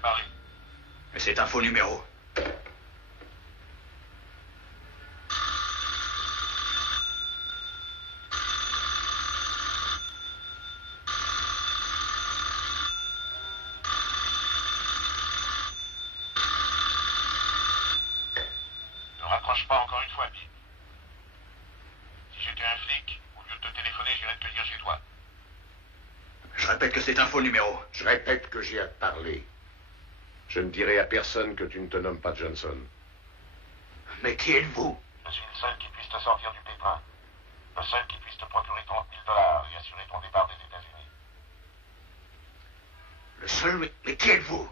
de parler. Mais c'est un faux numéro. Ne raccroche pas encore une fois, Pete. Si j'étais un flic, au lieu de te téléphoner, j'irais te dire chez toi. Je répète que c'est un faux numéro. Je répète que j'ai à te parler. Je ne dirai à personne que tu ne te nommes pas Johnson. Mais qui êtes-vous? Je suis le seul qui puisse te sortir du pétrin. Le seul qui puisse te procurer $30 000 et assurer ton départ des États-Unis. Le seul, mais qui êtes-vous?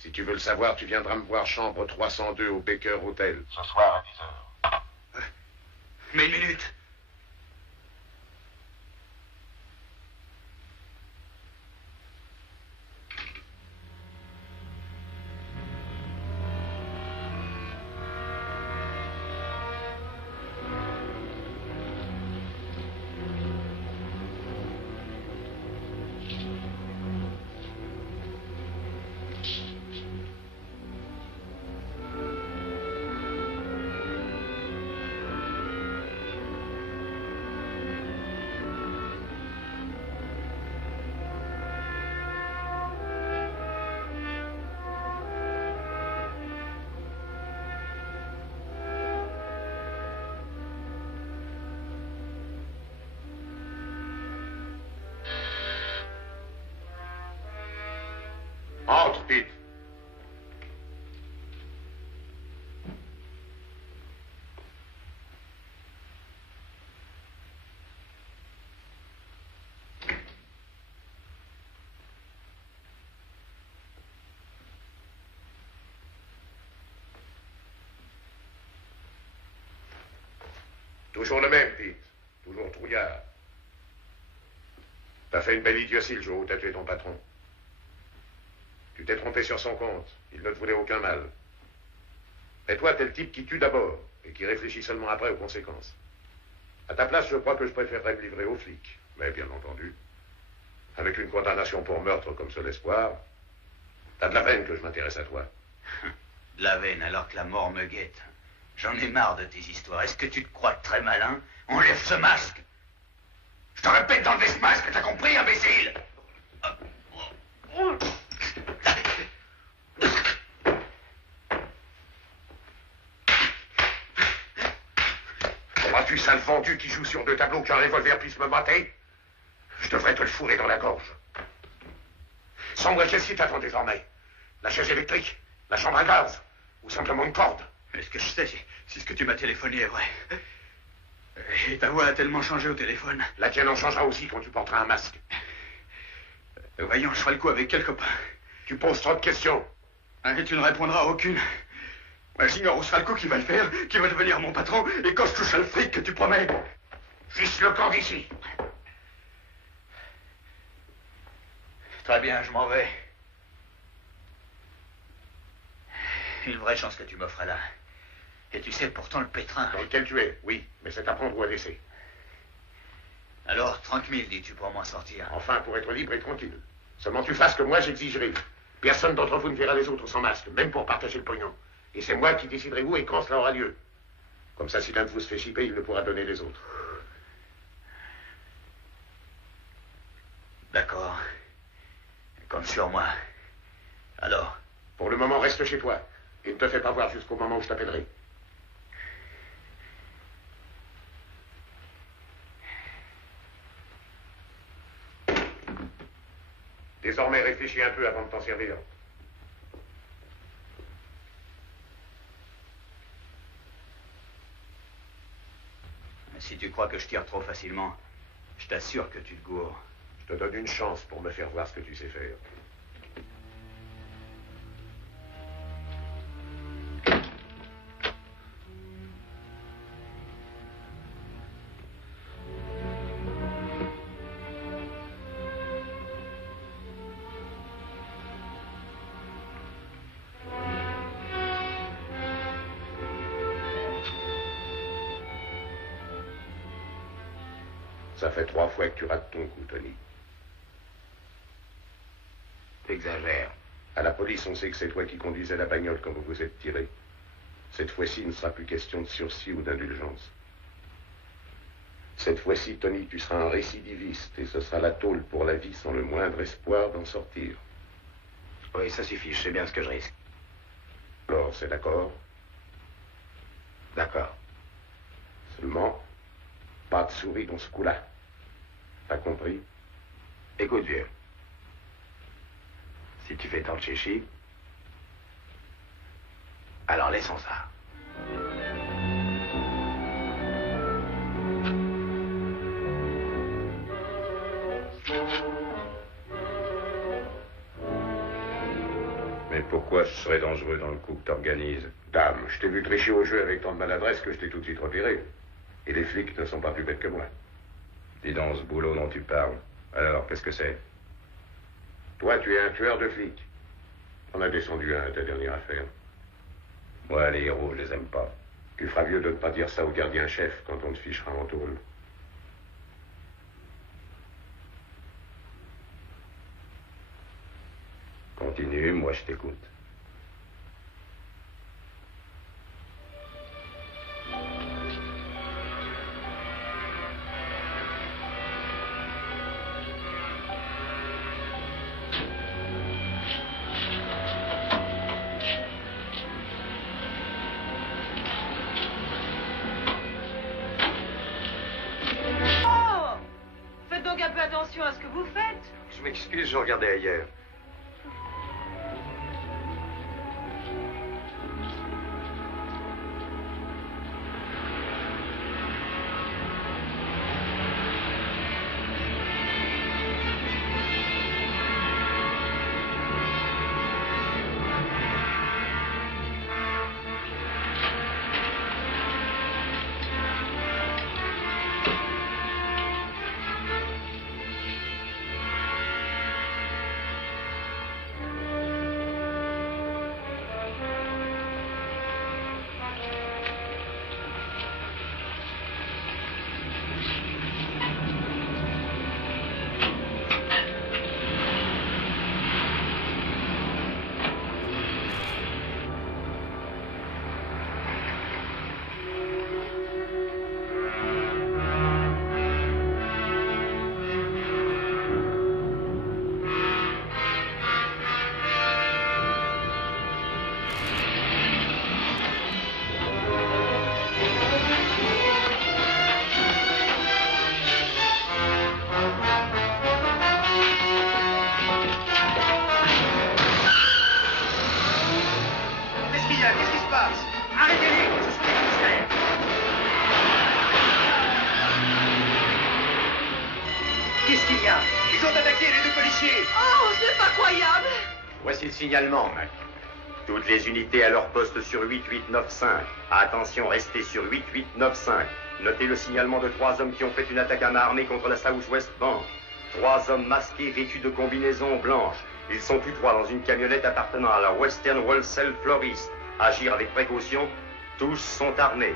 Si tu veux le savoir, tu viendras me voir chambre 302 au Baker Hotel. Ce soir à 10h. Mais une minute. Entre, Pete. Toujours le même, Pete. Toujours trouillard. T'as fait une belle idiotie le jour où t'as tué ton patron. Tu t'es trompé sur son compte. Il ne te voulait aucun mal. Et toi, t'es le type qui tue d'abord et qui réfléchit seulement après aux conséquences. À ta place, je crois que je préférerais me livrer aux flics. Mais bien entendu, avec une condamnation pour meurtre comme seul espoir, t'as de la peine que je m'intéresse à toi. De la veine alors que la mort me guette. J'en ai marre de tes histoires. Est-ce que tu te crois très malin? Enlève ce masque. Je te répète d'enlever ce masque, t'as compris, imbécile? Crois-tu, sale vendu qui joue sur deux tableaux, qu'un revolver puisse me mater? Je devrais te le fourrer dans la gorge. Sans moi, qu'est-ce qui t'attend désormais? La chaise électrique? La chambre à gaz? Ou simplement une corde? Est-ce que je sais si ce que tu m'as téléphoné est vrai? Et ta voix a tellement changé au téléphone. La tienne en changera aussi quand tu porteras un masque. Voyons, je ferai le coup avec quel copain? Tu poses trop de questions. Et tu ne répondras à aucune. Moi, j'ignore où sera le coup qui va le faire, qui va devenir mon patron, et quand je touche le fric que tu promets. Fiche le camp d'ici. Très bien, je m'en vais. Une vraie chance que tu m'offres là. Et tu sais, pourtant, le pétrin... Dans lequel tu es, oui, mais c'est à prendre ou à laisser. Alors, 30 000, dis-tu, pour m'en sortir? Enfin, pour être libre et tranquille. Seulement tu fasses que moi, j'exigerai. Personne d'entre vous ne verra les autres sans masque, même pour partager le pognon. Et c'est moi qui déciderai où et quand cela aura lieu. Comme ça, si l'un de vous se fait chipper, il ne pourra donner les autres. D'accord. Compte sur moi. Alors? Pour le moment, reste chez toi. Et ne te fais pas voir jusqu'au moment où je t'appellerai. Désormais, réfléchis un peu avant de t'en servir. Si tu crois que je tire trop facilement, je t'assure que tu te gourres. Je te donne une chance pour me faire voir ce que tu sais faire. Ça fait 3 fois que tu rates ton coup, Tony. T'exagères. À la police, on sait que c'est toi qui conduisais la bagnole quand vous vous êtes tiré. Cette fois-ci, il ne sera plus question de sursis ou d'indulgence. Cette fois-ci, Tony, tu seras un récidiviste et ce sera la tôle pour la vie sans le moindre espoir d'en sortir. Oui, ça suffit, je sais bien ce que je risque. Alors, c'est d'accord? D'accord. Seulement, pas de souris dans ce coup-là. T'as compris? Écoute, vieux. Si tu fais tant de chichi, alors laissons ça. Mais pourquoi je serais dangereux dans le coup que t'organises? Dame, je t'ai vu tricher au jeu avec tant de maladresse que je t'ai tout de suite repéré. Et les flics ne sont pas plus bêtes que moi. Dis donc, ce boulot dont tu parles. Alors, qu'est-ce que c'est? Toi, tu es un tueur de flics. On a descendu un à ta dernière affaire. Moi, les héros, je les aime pas. Tu feras mieux de ne pas dire ça au gardien-chef quand on te fichera en tôle. Continue, moi je t'écoute. Oh! Faites donc un peu attention à ce que vous faites. Je m'excuse, je regardais ailleurs. Qu'est-ce qu'il y a? Ils ont attaqué les deux policiers. Oh, c'est pas croyable. Voici le signalement, Mac. Toutes les unités à leur poste sur 8895. Attention, restez sur 8895. Notez le signalement de 3 hommes qui ont fait une attaque à main armée contre la Southwest Bank. 3 hommes masqués vêtus de combinaisons blanches. Ils sont tous 3 dans une camionnette appartenant à la Western Wholesale Florist. Agir avec précaution. Tous sont armés.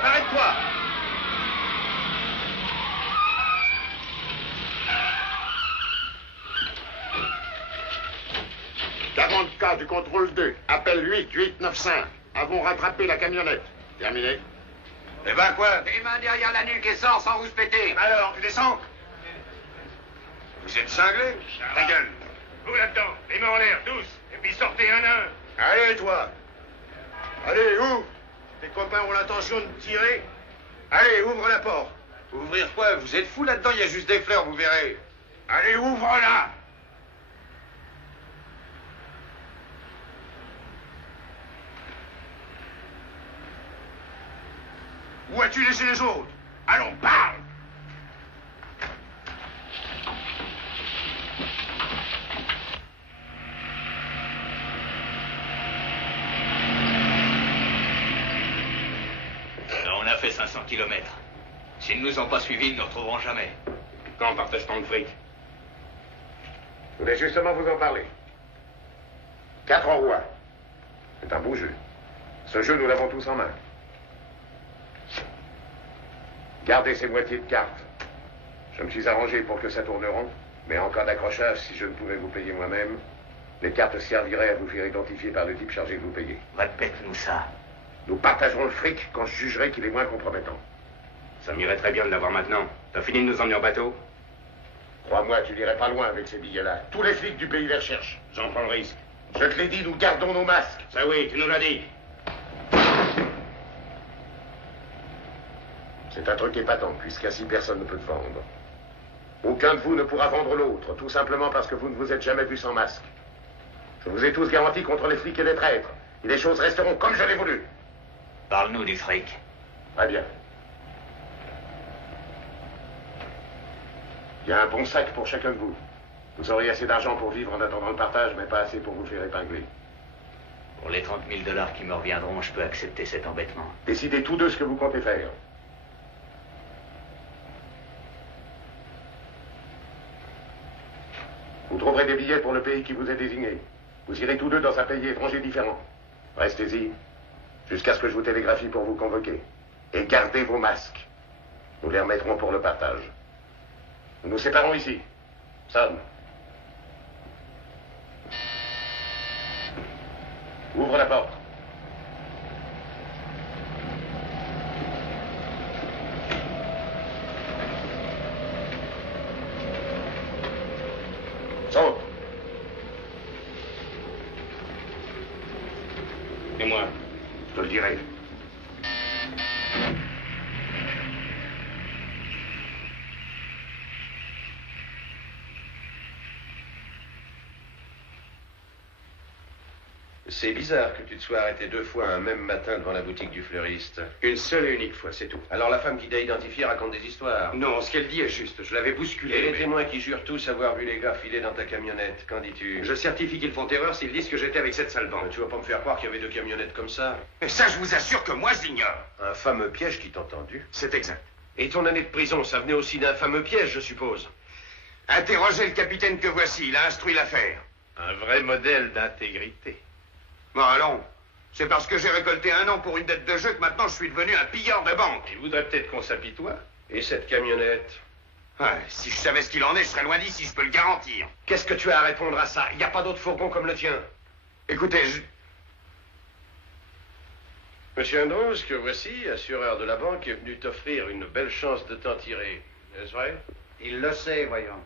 Arrête-toi! Cas du contrôle 2. Appel 8895. Avons rattrapé la camionnette. Terminé. Eh ben quoi? Des mains derrière la nuque et sors sans vous se péter. Alors, tu descends? Vous êtes cinglés? Ta gueule. Vous là-dedans, les mains en l'air, tous, et puis sortez un à un. Allez, toi. Allez, ouvre. Tes copains ont l'intention de tirer. Allez, ouvre la porte. Ouvrir quoi? Vous êtes fous là-dedans, il y a juste des fleurs, vous verrez. Allez, ouvre-la! Où as-tu laissé les autres? Allons, parle! On a fait 500 kilomètres. S'ils ne nous ont pas suivis, ils ne nous retrouveront jamais. Quand partage tant de fric? Je voulais justement vous en parler. 4 en roi. C'est un beau jeu. Ce jeu, nous l'avons tous en main. Gardez ces moitiés de cartes. Je me suis arrangé pour que ça tourne rond, mais en cas d'accrochage, si je ne pouvais vous payer moi-même, les cartes serviraient à vous faire identifier par le type chargé de vous payer. Répète-nous ça. Nous partagerons le fric quand je jugerai qu'il est moins compromettant. Ça m'irait très bien de l'avoir maintenant. T'as fini de nous emmener en bateau? Crois-moi, tu n'irais pas loin avec ces billets-là. Tous les flics du pays les recherchent. J'en prends le risque. Je te l'ai dit, nous gardons nos masques. Ça oui, tu nous l'as dit. C'est un truc épatant, puisqu'ainsi personne ne peut te vendre. Aucun de vous ne pourra vendre l'autre, tout simplement parce que vous ne vous êtes jamais vu sans masque. Je vous ai tous garantis contre les flics et les traîtres, et les choses resteront comme je l'ai voulu. Parle-nous du fric. Très bien. Il y a un bon sac pour chacun de vous. Vous aurez assez d'argent pour vivre en attendant le partage, mais pas assez pour vous faire épingler. Pour les 30 000 $ qui me reviendront, je peux accepter cet embêtement. Décidez tous deux ce que vous comptez faire. Vous trouverez des billets pour le pays qui vous est désigné. Vous irez tous deux dans un pays étranger différent. Restez-y, jusqu'à ce que je vous télégraphie pour vous convoquer. Et gardez vos masques. Nous les remettrons pour le partage. Nous nous séparons ici. Sonne. Ouvre la porte. Saute. Et moi, je te le dirai. C'est bizarre que tu te sois arrêté 2 fois un même matin devant la boutique du fleuriste. Une seule et unique fois, c'est tout. Alors la femme qui t'a identifié raconte des histoires. Non, ce qu'elle dit est juste. Je l'avais bousculé. Et les mais- témoins qui jurent tous avoir vu les gars filer dans ta camionnette, qu'en dis-tu? Je certifie qu'ils font erreur s'ils disent que j'étais avec cette sale bande. Tu vas pas me faire croire qu'il y avait 2 camionnettes comme ça. Mais ça, je vous assure que moi, je l'ignore. Un fameux piège qui t'a entendu. C'est exact. Et ton année de prison, ça venait aussi d'un fameux piège, je suppose. Interrogez le capitaine que voici. Il a instruit l'affaire. Un vrai modèle d'intégrité. Bon, allons. C'est parce que j'ai récolté 1 an pour une dette de jeu que maintenant je suis devenu un pilleur de banque. Il voudrait peut-être qu'on s'apitoie. Et cette camionnette? Ouais, si je savais ce qu'il en est, je serais loin d'ici, je peux le garantir. Qu'est-ce que tu as à répondre à ça? Il n'y a pas d'autre fourgon comme le tien. Écoutez, Monsieur Andrews, que voici, assureur de la banque, est venu t'offrir une belle chance de t'en tirer. Est-ce vrai? Il le sait, voyons.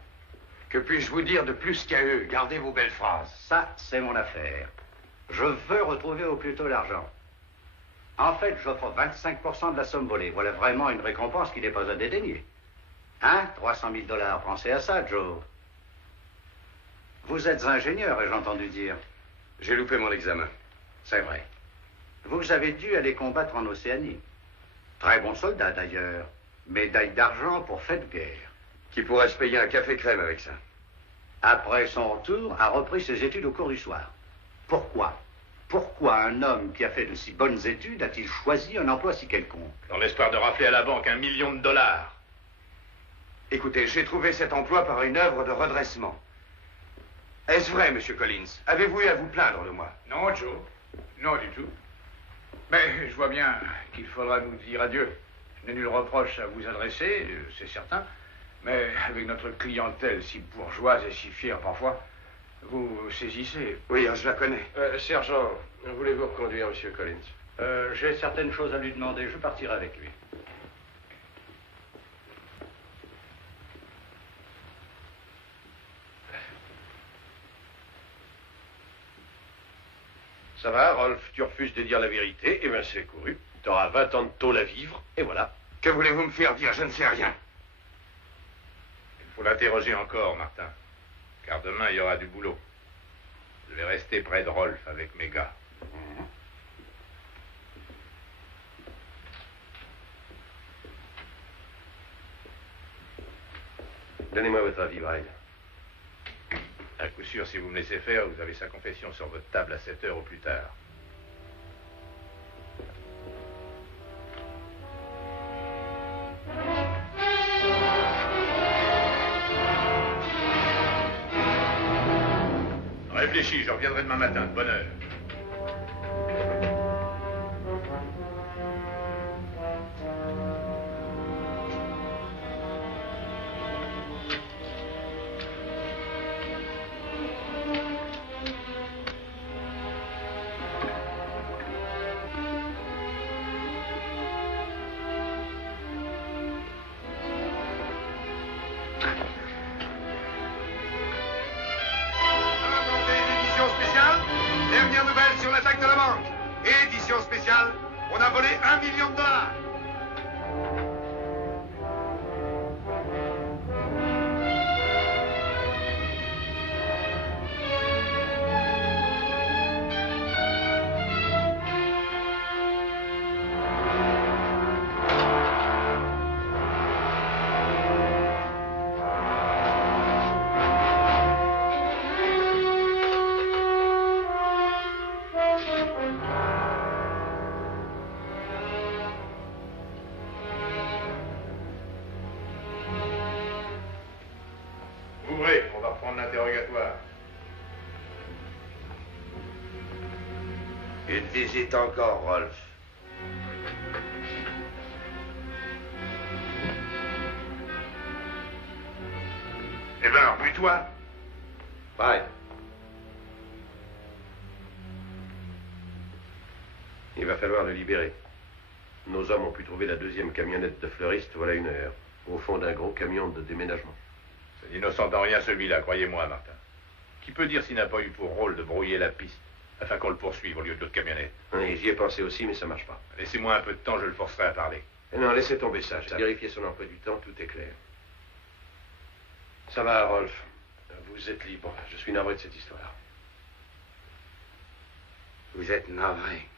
que puis-je vous dire de plus qu'à eux? Gardez vos belles phrases. Ça, c'est mon affaire. Je veux retrouver au plus tôt l'argent. En fait, j'offre 25% de la somme volée. Voilà vraiment une récompense qui n'est pas à dédaigner. Hein? 300 000 $. Pensez à ça, Joe. Vous êtes ingénieur, ai-je entendu dire. J'ai loupé mon examen. C'est vrai. Vous avez dû aller combattre en Océanie. Très bon soldat, d'ailleurs. Médaille d'argent pour fait de guerre. Qui pourrait se payer un café crème avec ça? Après son retour, a repris ses études au cours du soir. Pourquoi? Pourquoi un homme qui a fait de si bonnes études a-t-il choisi un emploi si quelconque? Dans l'espoir de rafler à la banque $1 million. Écoutez, j'ai trouvé cet emploi par une œuvre de redressement. Est-ce vrai, Monsieur Collins? Avez-vous eu à vous plaindre de moi? Non, Joe. Non, du tout. Mais je vois bien qu'il faudra nous dire adieu. Je n'ai nul reproche à vous adresser, c'est certain. Mais avec notre clientèle si bourgeoise et si fière parfois, vous saisissez. Oui, je la connais. Sergent, voulez-vous reconduire Monsieur Collins? J'ai certaines choses à lui demander. Je partirai avec lui. Ça va, Rolf, tu refuses de dire la vérité, eh bien c'est couru. T'auras 20 ans de tôle à vivre, et voilà. Que voulez-vous me faire dire? Je ne sais rien. Faut l'interroger encore, Martin. Car demain, il y aura du boulot. Je vais rester près de Rolf avec mes gars. Donnez-moi votre avis, Bride. À coup sûr, si vous me laissez faire, vous avez sa confession sur votre table à 7 heures au plus tard. Réfléchis, je reviendrai demain matin, de bonne heure. Dernière nouvelle sur l'attaque de la banque. Édition spéciale, on a volé $1 million. Ouvrez, on va reprendre l'interrogatoire. Une visite encore, Rolf. Eh ben, remue-toi. Bride. Il va falloir le libérer. Nos hommes ont pu trouver la deuxième camionnette de fleuriste voilà 1 heure, au fond d'un gros camion de déménagement. C'est innocent en rien celui-là, croyez-moi, Martin. Qui peut dire s'il n'a pas eu pour rôle de brouiller la piste, afin qu'on le poursuive au lieu de l'autre camionnette? Oui, j'y ai pensé aussi, mais ça marche pas. Laissez-moi un peu de temps, je le forcerai à parler. Et non, laissez tomber ça. J'ai vérifié son emploi du temps, tout est clair. Ça va, Rolf. Vous êtes libre. Je suis navré de cette histoire. Vous êtes navré.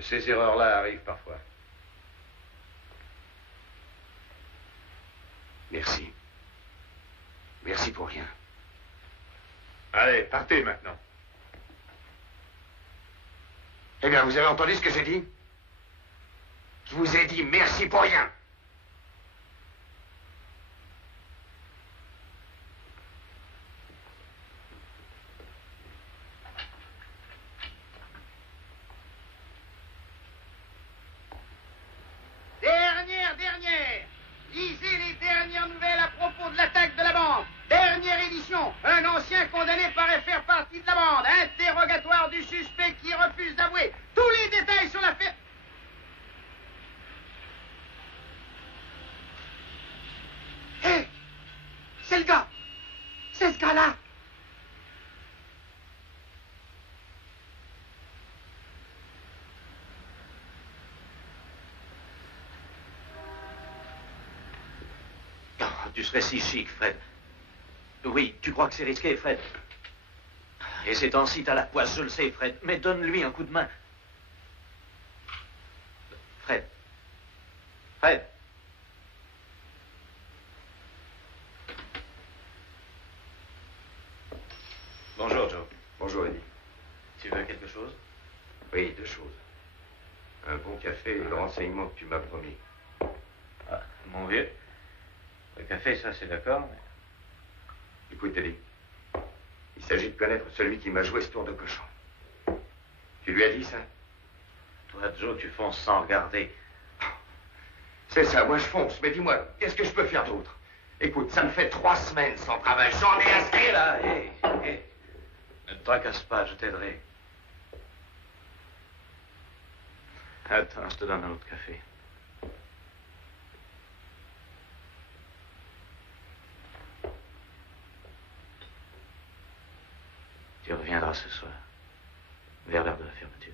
Ces erreurs-là arrivent parfois. Merci. Merci pour rien. Allez, partez maintenant. Eh bien, vous avez entendu ce que j'ai dit? Je vous ai dit merci pour rien. Dernière. Lisez les dernières nouvelles à propos de l'attaque de la banque. Dernière édition. Un ancien condamné paraît faire partie de la bande. Interrogatoire du suspect qui refuse d'avouer. Tous les détails sur l'affaire. Hé, c'est le gars. C'est ce gars-là. Tu serais si chic, Fred. Oui, tu crois que c'est risqué, Fred? Et ces temps-ci, t'as la poisse, je le sais, Fred. Mais donne-lui un coup de main. Fred. Fred. Bonjour, Joe. Bonjour, Eddie. Tu veux quelque chose? Oui, 2 choses. Un bon café et le renseignement que tu m'as promis. Ah, mon vieux. Le café, ça, c'est d'accord, mais... Écoute, Eddie. Il s'agit de connaître celui qui m'a joué ce tour de cochon. Tu lui as dit ça? Toi, Joe, tu fonces sans regarder. C'est ça, moi je fonce. Mais dis-moi, qu'est-ce que je peux faire d'autre? Écoute, ça me fait 3 semaines sans travail. J'en ai assez. Hé, là, hé. Ne te tracasse pas, je t'aiderai. Attends, je te donne un autre café. Tu reviendras ce soir, vers l'heure de la fermeture.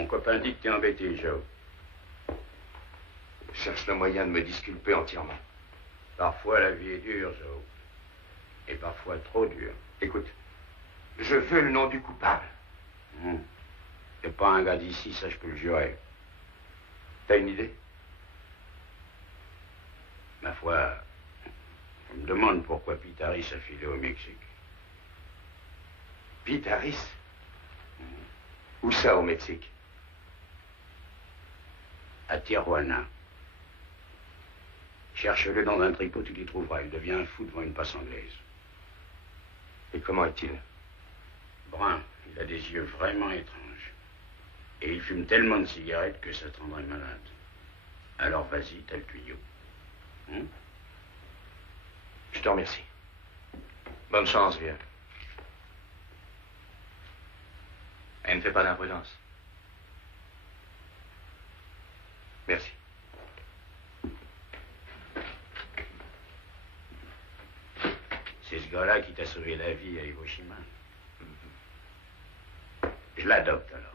Mon copain dit que t'es embêté, Joe. Je cherche le moyen de me disculper entièrement. Parfois, la vie est dure, Joe. Et parfois trop dure. Écoute, je veux le nom du coupable. T'es pas un gars d'ici, ça je peux le jurer. T'as une idée? Ma foi, je me demande pourquoi Pete Harris a filé au Mexique. Pete Harris? Où ça, au Mexique? À Tijuana. Cherche-le dans un tricot, tu l'y trouveras. Il devient un fou devant une passe anglaise. Et comment est-il? Brun, il a des yeux vraiment étranges. Et il fume tellement de cigarettes que ça te rendrait malade. Alors vas-y, t'as le tuyau. Je te remercie. Bonne chance, vieux. Et ne fais pas d'imprudence. Merci. C'est ce gars-là qui t'a sauvé la vie à Hiroshima. Je l'adopte alors.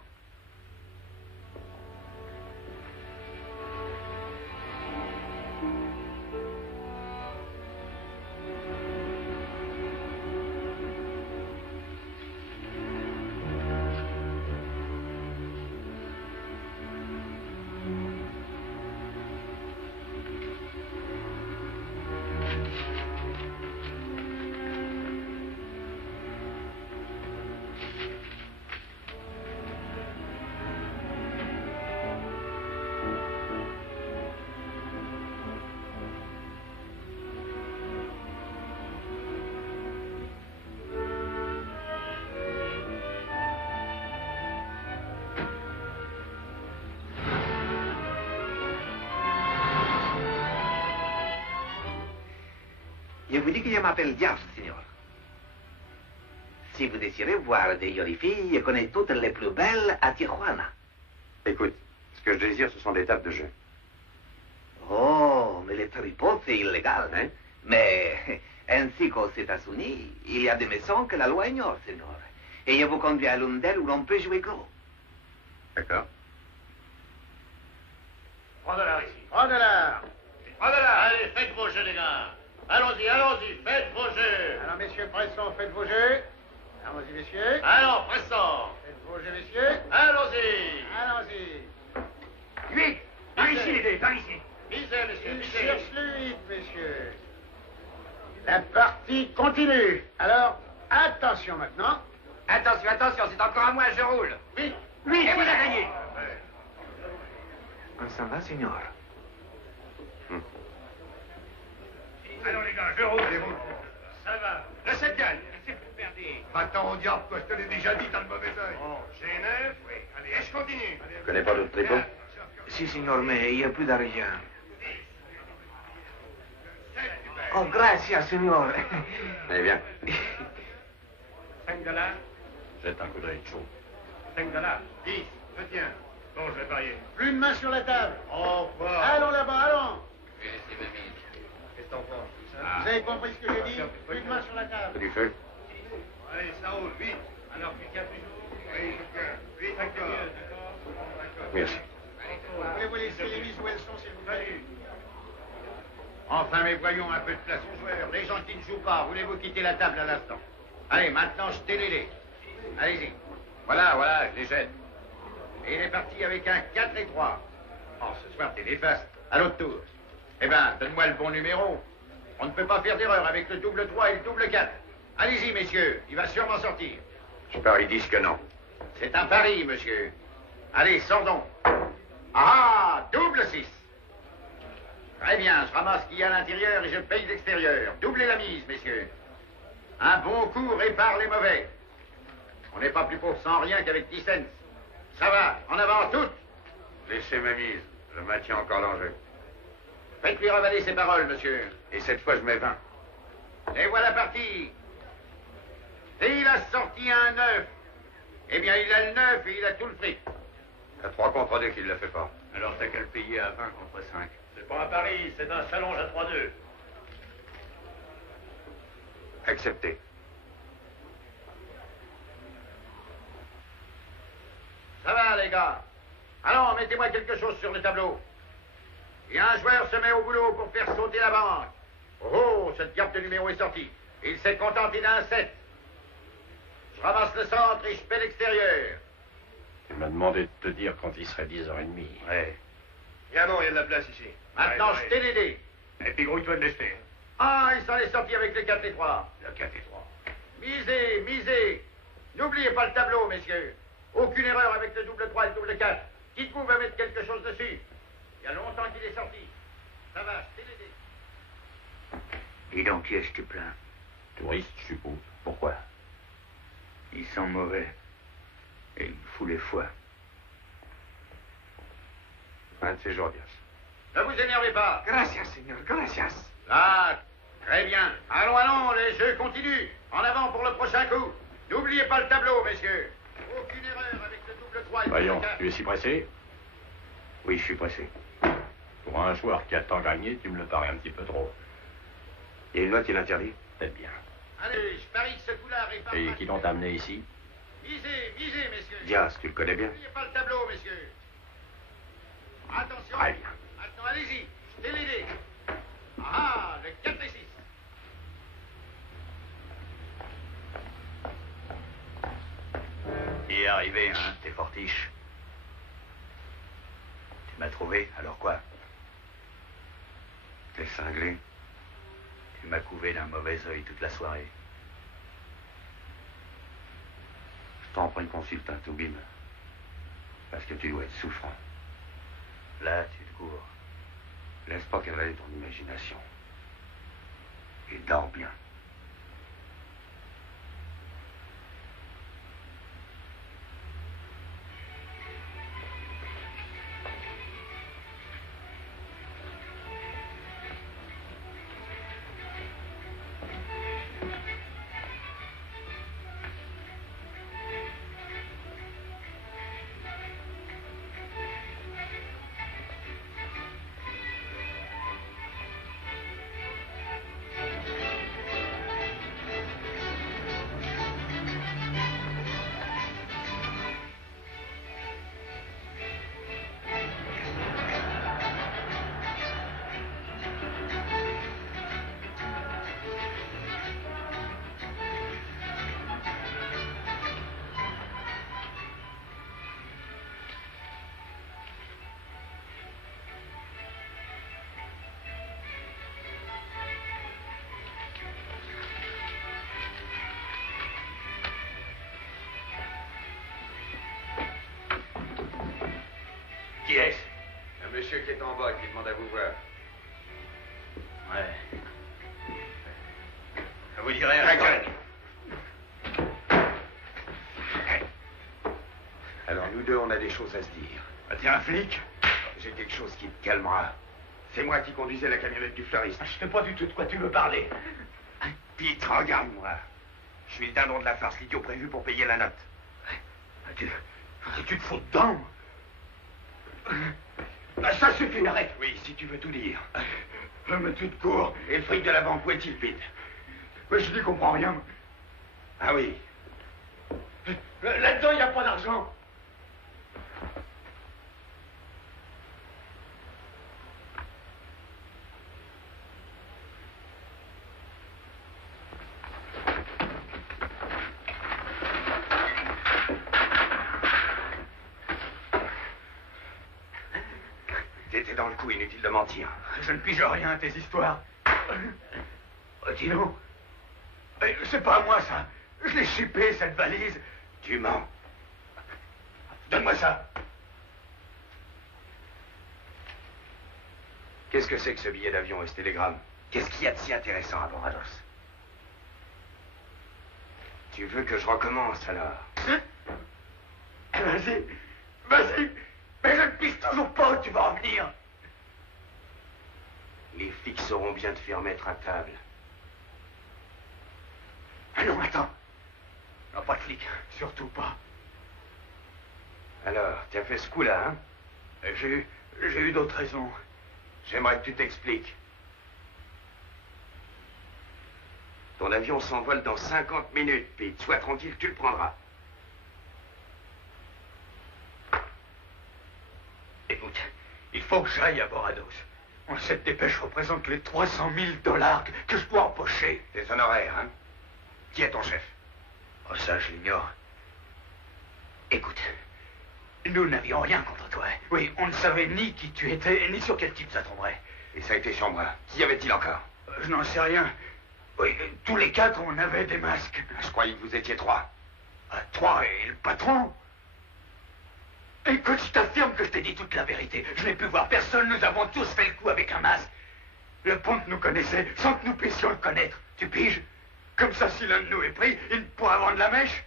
Je vous dis que je m'appelle Diaz, Seigneur. Si vous désirez voir des jolies filles, je connais toutes les plus belles à Tijuana. Écoute, ce que je désire, ce sont des tables de jeu. Oh, mais le tripot, c'est illégal, hein? Mais ainsi qu'aux États-Unis, il y a des maisons que la loi ignore, Seigneur. Et je vous conduis à l'une d'elles où l'on peut jouer gros. D'accord. $3 ici. $3. Allez, faites vos jeux, les gars. Allons-y, allons-y, faites vos jeux. Alors, messieurs, pressons, faites vos jeux. Allons-y, messieurs. Alors, pressons. Faites vos jeux, messieurs. Allons-y. Allons-y. 8. Par ici, les dés, par ici. Visez, messieurs, Il visez. cherche le 8, messieurs. La partie continue. Alors, attention maintenant. Attention, attention, c'est encore à moi, je roule. Oui. Et vous a gagné. On s'en va, Seigneur. Allons, les gars, je roule. Ça va. Le 7 gagne. C'est pour perdre. Va-t'en au diable, quoi, je te l'ai déjà dit, t'as le mauvais œil. Bon, j'ai 9. Oui. Allez, et je continue. Tu connais pas d'autres tripots? Si, Seigneur, mais il n'y a plus d'argent. Oh, gracias, Seigneur. Allez, viens. $5. Jette un coup d'œil chaud. $5. 10. Je tiens. Bon, je vais parier. Plus de main sur la table. Au revoir. Allons là-bas, allons. Je vais laisser ma mise. Qu'est-ce que t'en penses? Vous avez compris ce que j'ai dit? Plus de main sur la table. C'est du feu? Allez, ça roule, vite. Alors, tu tiens toujours? Oui, je tiens. Vite encore. D'accord. Merci. Pouvez-vous laisser les mises où elles sont, s'il vous plaît? Enfin, mais voyons un peu de place aux joueurs. Les gens qui ne jouent pas, voulez-vous quitter la table à l'instant? Allez, maintenant, jetez les dés. Allez-y. Voilà, je les jette. Et il est parti avec un 4 et 3. Oh, ce soir, t'es néfaste. À l'autre tour. Eh ben, donne-moi le bon numéro. On ne peut pas faire d'erreur avec le double 3 et le double 4. Allez-y, messieurs. Il va sûrement sortir. Je parie 10 que non. C'est un pari, monsieur. Allez, sortons. Ah, double 6. Très bien, je ramasse ce qu'il y a à l'intérieur et je paye l'extérieur. Doublez la mise, messieurs. Un bon coup répare les mauvais. On n'est pas plus pauvre sans rien qu'avec 10 cents. Ça va, en avant toutes. Laissez ma mise. Je maintiens encore l'enjeu. Faites-lui ravaler ses paroles, monsieur. Et cette fois, je mets 20. Et voilà parti. Et il a sorti un 9. Eh bien, il a le 9 et il a tout le fric. À 3 contre 2 qu'il ne le fait pas. Alors t'as qu'à le payer à 20 contre 5. C'est pas un pari, c'est un challenge à 3-2. Accepté. Ça va, les gars. bord, mettez-moi quelque chose sur le tableau. Et un joueur se met au boulot pour faire sauter la banque. Oh, ce diable de numéro est sorti. Il s'est contenté d'un 7. Je ramasse le centre et je paie l'extérieur. Il m'a demandé de te dire quand il serait 10h30. Ouais. Viens non, il y a de la place ici. Maintenant, je t'ai l'idée. Et puis grouille-toi de lester. Ah, il s'en est sorti avec les 4 et 3. Le 4 et 3. Misez, misez. N'oubliez pas le tableau, messieurs. Aucune erreur avec le double 3 et le double 4. Quitte-vous va mettre quelque chose dessus. Il y a longtemps qu'il est sorti. Ça va, je t'ai l'idée. Dis donc, qui est-ce que tu plains? Touriste, je suppose. Pourquoi? Ils sont mauvais. Et ils me foutent les foies. Un de ces Jordias. Ne vous énervez pas. Gracias, señor, gracias. Là, très bien. Allons, allons, les jeux continuent. En avant pour le prochain coup. N'oubliez pas le tableau, messieurs. Aucune erreur avec le double 3 et le Voyons, double 4. tu es si pressé? Oui, je suis pressé. Pour un joueur qui a tant gagné, tu me le parais un petit peu trop. Il y a une loi qui l'interdit. Peut-être bien. Allez, je parie que ce coup-là répare. Et qui t'ont amené ici? Misez, misez, messieurs. Diaz, tu le connais bien. N'oubliez pas le tableau, messieurs. Attention. Très bien. Maintenant, allez-y. Je t'ai l'idée. Ah, le 4 et 6. Il est arrivé, hein, t'es fortiche. Tu m'as trouvé, alors quoi? T'es cinglé. Tu m'as couvé d'un mauvais œil toute la soirée. Je t'en prie, consulte un Toubib. Parce que tu dois être souffrant. Là, tu te cours. Laisse pas cavaler ton imagination. Et dors bien. Qui est-ce? Un monsieur qui est en bas qui demande à vous voir. Ouais. Je vous dirai un Ta temps. gueule. Alors nous deux, on a des choses à se dire. Ah, t'es un flic? J'ai quelque chose qui te calmera. C'est moi qui conduisais la camionnette du fleuriste. Je sais pas du tout de quoi tu veux parler. Pete, regarde-moi. Je suis le dindon de la farce, l'idiot prévu pour payer la note. Tu te fous dedans? Ça suffit, arrête. Oui, si tu veux tout dire. Mais tu te cours. Et le fric de la banque, où est-il, Pete? Mais je n'y comprends rien. Ah oui. Là-dedans, il n'y a pas d'argent. T'étais dans le coup, inutile de mentir. Je ne pige rien à tes histoires. Dis donc. C'est pas à moi, ça. Je l'ai chippé, cette valise. Tu mens. Donne-moi ça. Qu'est-ce que c'est que ce billet d'avion et ce télégramme? Qu'est-ce qu'il y a de si intéressant à Borados? Tu veux que je recommence, alors? Vas-y. Vas-y. Mais je ne pige toujours pas où tu vas en venir. Les flics sauront bien te faire mettre à table. Ah non, attends. Non, pas de flic. Surtout pas. Alors, tu as fait ce coup-là, hein? J'ai eu d'autres raisons. J'aimerais que tu t'expliques. Ton avion s'envole dans 50 minutes, Pete. Sois tranquille, tu le prendras. faut que j'aille à Borados. Cette dépêche représente les 300 000 $ que je dois empocher. Des honoraires, hein? Qui est ton chef? Oh, ça, je l'ignore. Écoute, nous n'avions rien contre toi. Oui, on ne savait ni qui tu étais, ni sur quel type ça tomberait. Et ça a été Chambrun. Qui y avait-il encore? Je n'en sais rien. Oui, tous les quatre, on avait des masques. Je croyais que vous étiez 3. 3 et le patron? Écoute, je t'affirme que je t'ai dit toute la vérité. Je n'ai pu voir personne, nous avons tous fait le coup avec un masque. Le Ponte nous connaissait sans que nous puissions le connaître. Tu piges? Comme ça, si l'un de nous est pris, il ne pourra vendre la mèche.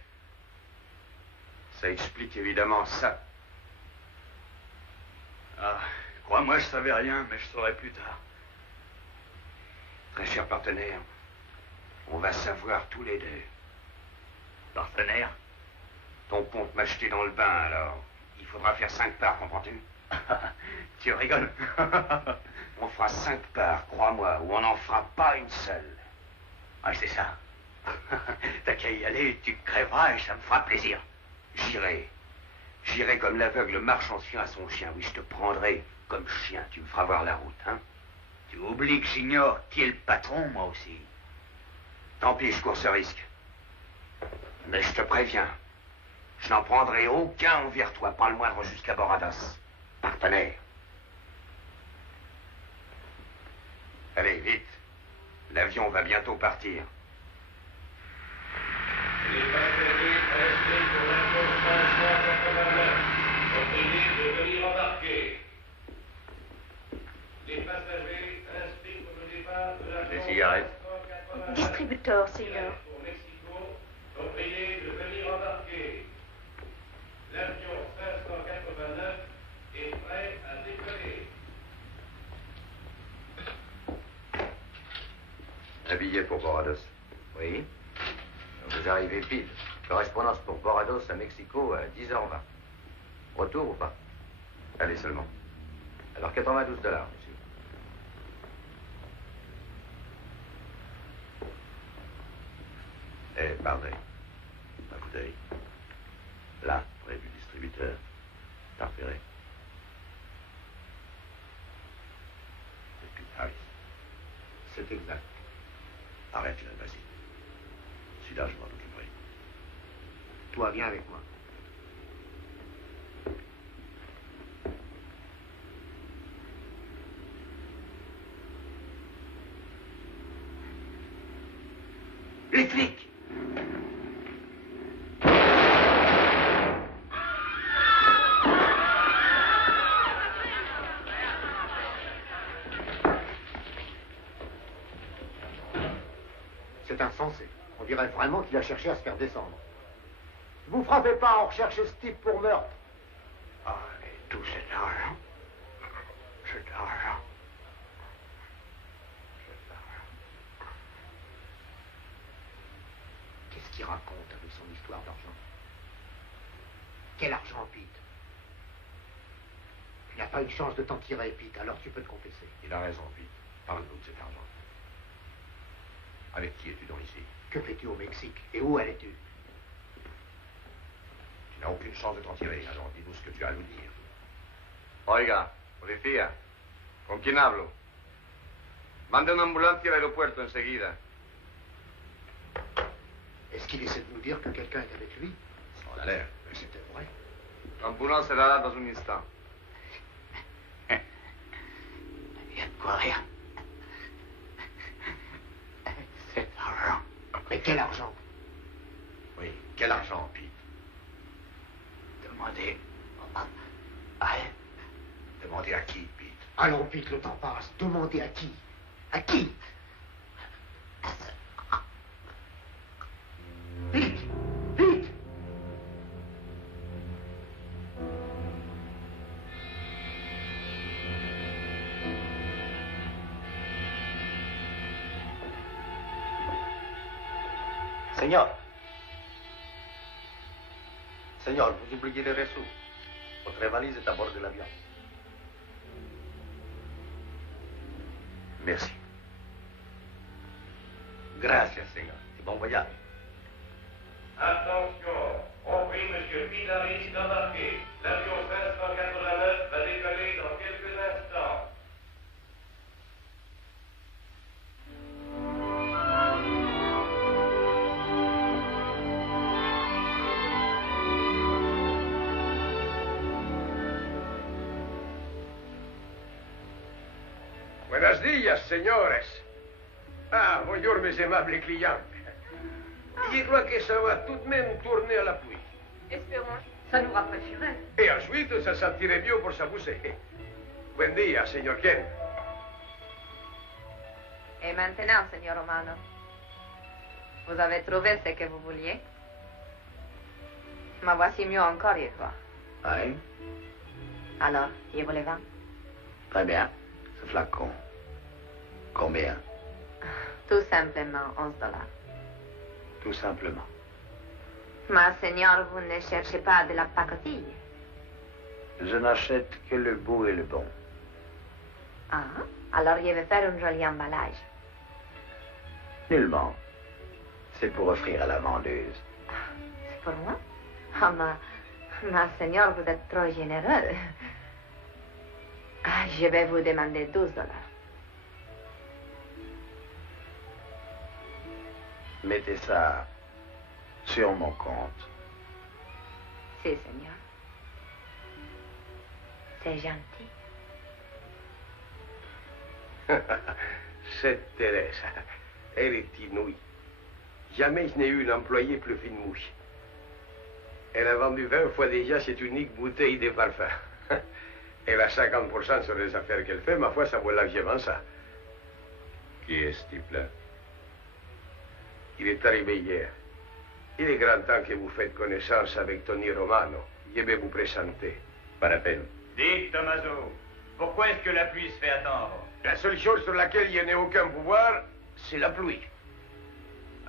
Ça explique évidemment ça. Ah, crois-moi, je savais rien, mais je saurai plus tard. Très cher partenaire, on va savoir tous les deux. Partenaire? Ton Ponte m'a jeté dans le bain, alors. Il faudra faire 5 parts, comprends-tu? Tu rigoles? On fera 5 parts, crois-moi, ou on n'en fera pas une seule. Ah, c'est ça. T'as qu'à y aller, tu crèveras et ça me fera plaisir. J'irai. J'irai comme l'aveugle marche en chien à son chien. Oui, je te prendrai comme chien. Tu me feras voir la route, hein? Tu oublies que j'ignore qui est le patron, moi aussi. Tant pis, je cours ce risque. Mais je te préviens, je n'en prendrai aucun envers toi, pas le moindre jusqu'à Borados. Partenaire. Allez, vite. L'avion va bientôt partir. Les passagers restés pour l'instant 589. Priez de venir embarquer. Les passagers inscrits pour le départ de la Des cigarettes. Distributeur, Seigneur. Pour Mexico, sont priés de venir embarquer. L'avion 589 est prêt à décoller. Un billet pour Borados. Oui. Vous arrivez pile. Correspondance pour Borados à Mexico à 10h20. Retour ou pas? Allez seulement. Alors 92 $, monsieur. Eh, pardon. La bouteille. Là, près du distributeur. T'as repéré? Ah oui. C'est exact. Arrête là, vas-y. Celui-là, je m'en occuperai. Toi, viens avec moi. Les flics! C'est insensé. On dirait vraiment qu'il a cherché à se faire descendre. Vous frappez pas, on recherche ce type pour meurtre. Ah, et tout cet argent. Cet argent. Qu'est-ce qu'il raconte avec son histoire d'argent? Quel argent, Pete? Tu n'as pas une chance de t'en tirer, Pete, alors tu peux te confesser. Il a raison, Pete. Parle-nous de cet argent. Avec qui es-tu donc ici? Que fais-tu au Mexique? Et où allais-tu? Tu n'as aucune chance de t'en tirer, alors dis-nous ce que tu as à nous dire. Oiga, policía, ¿con quién hablo? Mande una ambulancia al aeropuerto enseguida. Est-ce qu'il essaie de nous dire que quelqu'un est avec lui? Ça en a l'air. Mais c'était vrai. L'ambulance sera là dans un instant. Il y a de quoi rire. Cet argent. Mais quel argent? Oui, quel argent, Pete? Demandez à elle. Demandez à qui, Pete? Allons, Pete, le temps passe. Demandez à qui? À qui? Pete! Pete! Seigneur. Seigneur, vous oubliez les ressources. Votre valise est à bord de l'avion. Merci. Gracias, Seigneur. Et bon voyage. Attention, on prie M. Pete Harris d'embarquer. L'avion 589 va décoller dans quelques instants. Buenos días, señores. Ah, bonjour, mes aimables clients. Je crois que ça va tout de même tourner à la pluie. Espérons, ça nous rafraîchirait. Et ensuite, ça sentirait mieux pour s'amuser. Buen día, señor Ken. Et maintenant, Seigneur Romano, vous avez trouvé ce que vous vouliez? Me voici mieux encore, je crois. Oui, Alors, je vous les vends? très bien. Ce flacon. Combien? Tout simplement 11 $. Tout simplement. Mais, Seigneur, vous ne cherchez pas de la pacotille? Je n'achète que le beau et le bon. Ah, alors je vais faire un joli emballage. Nullement. C'est pour offrir à la vendeuse. C'est pour moi? Ah, mais, Seigneur, vous êtes trop généreux. Ah, je vais vous demander 12 $. Mettez ça sur mon compte. Si, Seigneur. C'est gentil. Cette Thérèse, elle est inouïe. Jamais je n'ai eu une employée plus fine mouche. Elle a vendu 20 fois déjà cette unique bouteille de parfum. Elle a 50% sur les affaires qu'elle fait. Ma foi, ça vaut largement ça. Qui est ce type-là? Il est arrivé hier. Il est grand temps que vous faites connaissance avec Tony Romano. Je vais vous présenter. Pas la peine. Dites, Tommaso, pourquoi est-ce que la pluie se fait attendre? La seule chose sur laquelle je n'ai aucun pouvoir, c'est la pluie.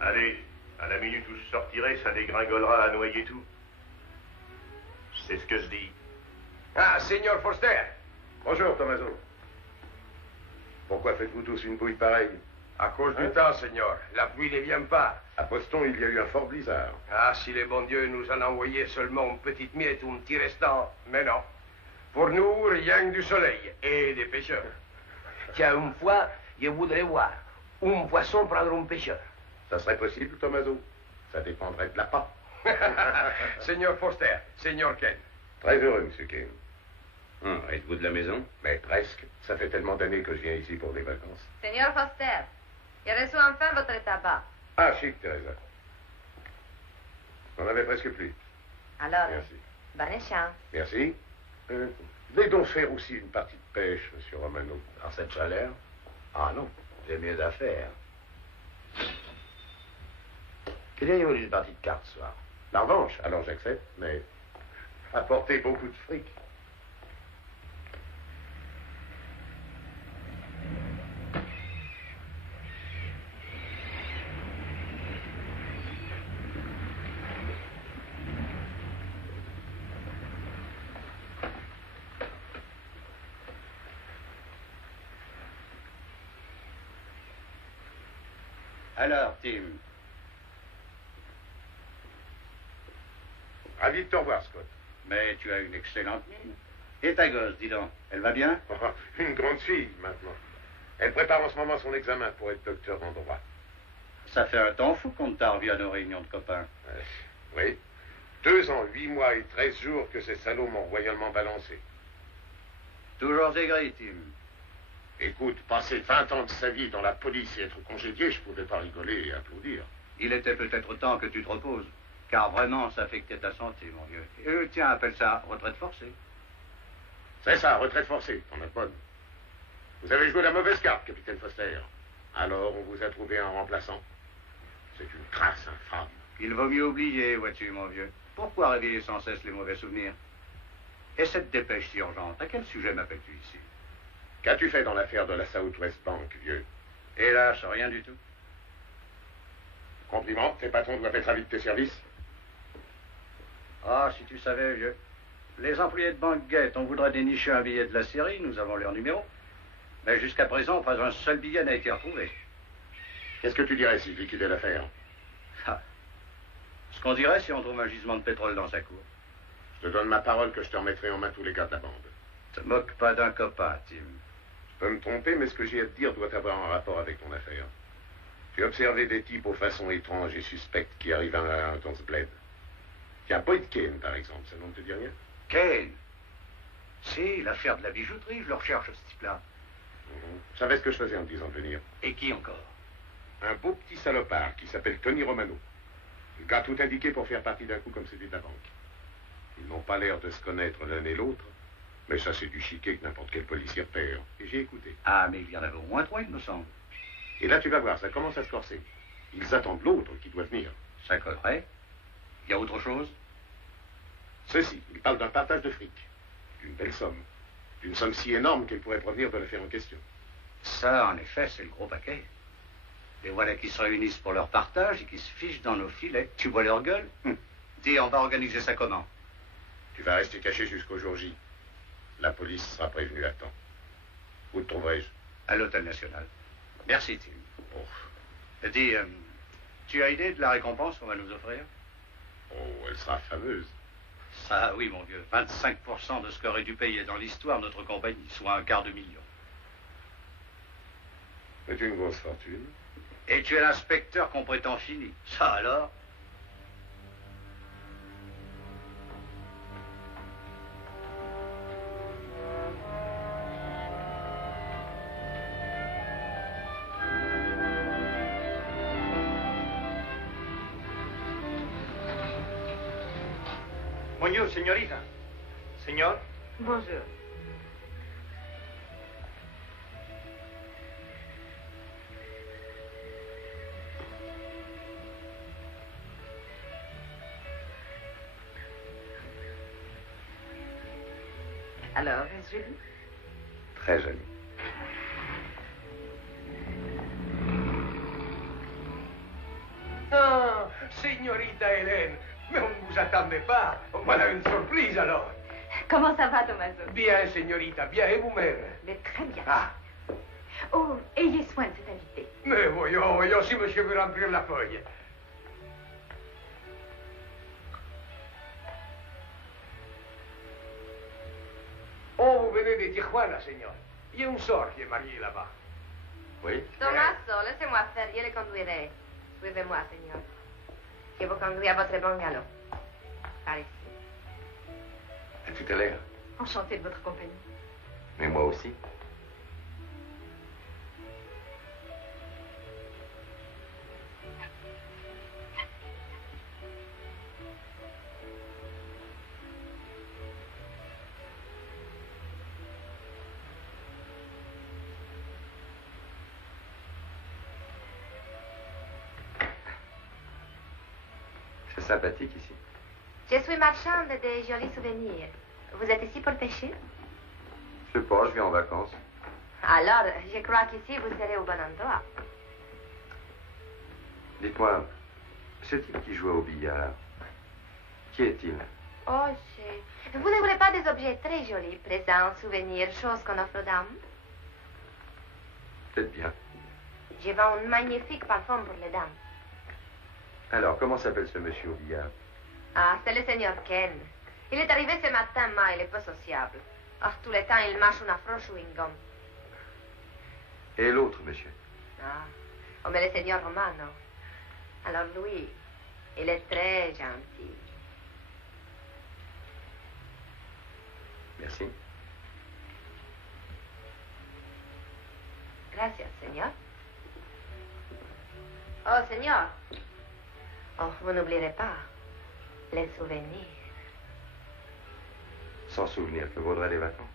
Allez, à la minute où je sortirai, ça dégringolera à noyer tout. C'est ce que je dis. Ah, Seigneur Forster. Bonjour, Tommaso. Pourquoi faites-vous tous une bouille pareille? À cause du temps, Seigneur. La pluie ne vient pas. À Boston, il y a eu un fort blizzard. Ah, si le bon Dieu nous en envoyait seulement une petite miette ou un petit restant. Mais non. Pour nous, rien que du soleil et des pêcheurs. Tiens, une fois, je voudrais voir un poisson prendre un pêcheur. Ça serait possible, Tommaso? Ça dépendrait de l'appât. Seigneur Forster, Seigneur Ken. Très heureux, Monsieur Ken. Êtes-vous de la maison? Mais presque. Ça fait tellement d'années que je viens ici pour des vacances. Seigneur Foster, j'ai reçu enfin votre tabac. Ah, chic, Teresa. On avait presque plus. Alors, Merci. bonne chance. Merci. Veuillez donc faire aussi une partie de pêche, Monsieur Romano. Dans cette chaleur? Ah non, j'ai mieux à faire. Diriez-vous une partie de cartes ce soir? La revanche, alors j'accepte, mais apportez beaucoup de fric. Alors, Tim, Ravi de te revoir, Scott. mais tu as une excellente mine. Et ta gosse, dis donc, elle va bien? Une grande fille, maintenant. Elle prépare en ce moment son examen pour être docteur en droit. Ça fait un temps fou qu'on t'a revu à nos réunions de copains. Oui. 2 ans, 8 mois et 13 jours que ces salauds m'ont royalement balancé. Toujours aigri, Tim. Écoute, passer 20 ans de sa vie dans la police et être congédié, je pouvais pas rigoler et applaudir. Il était peut-être temps que tu te reposes. Car vraiment, ça affectait ta santé, mon vieux. Tiens, appelle ça retraite forcée. C'est ça, retraite forcée, t'en as bonne. Vous avez joué la mauvaise carte, capitaine Foster. Alors, on vous a trouvé un remplaçant. C'est une crasse infâme. Il vaut mieux oublier, vois-tu, mon vieux. Pourquoi réveiller sans cesse les mauvais souvenirs? Et cette dépêche si urgente, à quel sujet m'appelles-tu ici? Qu'as-tu fait dans l'affaire de la Southwest Bank, vieux? Hélas, rien du tout. Compliment, tes patrons doivent être avis de tes services. Ah, si tu savais, vieux. Les employés de banque guettent, on voudrait dénicher un billet de la série, nous avons leur numéro. Mais jusqu'à présent, pas un seul billet n'a été retrouvé. Qu'est-ce que tu dirais si je liquidais l'affaire? Ah. Ce qu'on dirait si on trouve un gisement de pétrole dans sa cour. Je te donne ma parole que je te remettrai en main tous les gars de la bande. Te moque pas d'un copain, Tim. Je peux me tromper, mais ce que j'ai à te dire doit avoir un rapport avec ton affaire. J'ai observé des types aux façons étranges et suspectes qui arrivent dans ce bled. Tiens, Boyd Kane, par exemple, ça ne te dit rien? Kane? Si, l'affaire de la bijouterie, je le recherche, ce type-là. Je savais ce que je faisais en me disant de venir. Et qui encore? Un beau petit salopard qui s'appelle Tony Romano. Le gars tout indiqué pour faire partie d'un coup comme celui de la banque. Ils n'ont pas l'air de se connaître l'un et l'autre, mais ça c'est du chiquet que n'importe quel policier repère. Et j'ai écouté. Ah, mais il y en avait au moins 3, il me semble. Et là, tu vas voir, ça commence à se corser. Ils attendent l'autre qui doit venir. Ça collerait. Il y a autre chose? Ceci, ils parlent d'un partage de fric. D'une belle somme. D'une somme si énorme qu'elle pourrait provenir de l'affaire en question. Ça, en effet, c'est le gros paquet. Les voilà qui se réunissent pour leur partage et qui se fichent dans nos filets. Tu vois leur gueule? Dis, on va organiser ça comment? Tu vas rester caché jusqu'au jour J. La police sera prévenue à temps. Où te trouverai-je? À l'Hôtel National. Merci, Tim. Oh. Dis, tu as idée de la récompense qu'on va nous offrir? Oh, elle sera fameuse. Ça, oui, mon vieux. 25% de ce qu'aurait dû payer dans l'histoire notre compagnie, soit $250 000. C'est une grosse fortune. Et tu es l'inspecteur qu'on prétend fini. Ça alors? Bonjour, señorita. Señor. Bonjour. Alors, est-ce joli? Très joli. Ah, señorita Hélène, mais on ne vous attendait pas. Voilà une surprise alors. Comment ça va, Tommaso? Bien, señorita, bien, et vous-même? Mais très bien. Ah, Oh, ayez soin de cet invité. mais voyons, voyons si monsieur veut remplir la feuille. Oh, vous venez de Tijuana, señor. Il y a un sort qui est marié là-bas. Oui? Tommaso, laissez-moi faire, je le conduirai. Suivez-moi, Seigneur. Je vous conduis à votre bungalow. Par ici. À tout à l'heure. Enchanté de votre compagnie. Mais moi aussi. C'est sympathique ici. Je suis marchande de jolis souvenirs. Vous êtes ici pour pêcher? Je sais pas, je viens en vacances. Alors, je crois qu'ici, vous serez au bon endroit. Dites-moi, ce type qui jouait au billard, qui est-il? Oh, vous ne voulez pas des objets très jolis, présents, souvenirs, choses qu'on offre aux dames? Peut-être bien. Je vends un magnifique parfum pour les dames. Alors, comment s'appelle ce monsieur au billard? Ah, c'est le seigneur Ken. Il est arrivé ce matin, mais il est peu sociable. Ah, tout le temps, il mâche un affreux chewing-gum. Et l'autre, monsieur? Ah, oh, mais le seigneur Romano. Alors lui, il est très gentil. Merci. Gracias, señor. Oh, señor. Oh, vous n'oublierez pas les souvenirs. Sans souvenir, que vaudraient les vacances?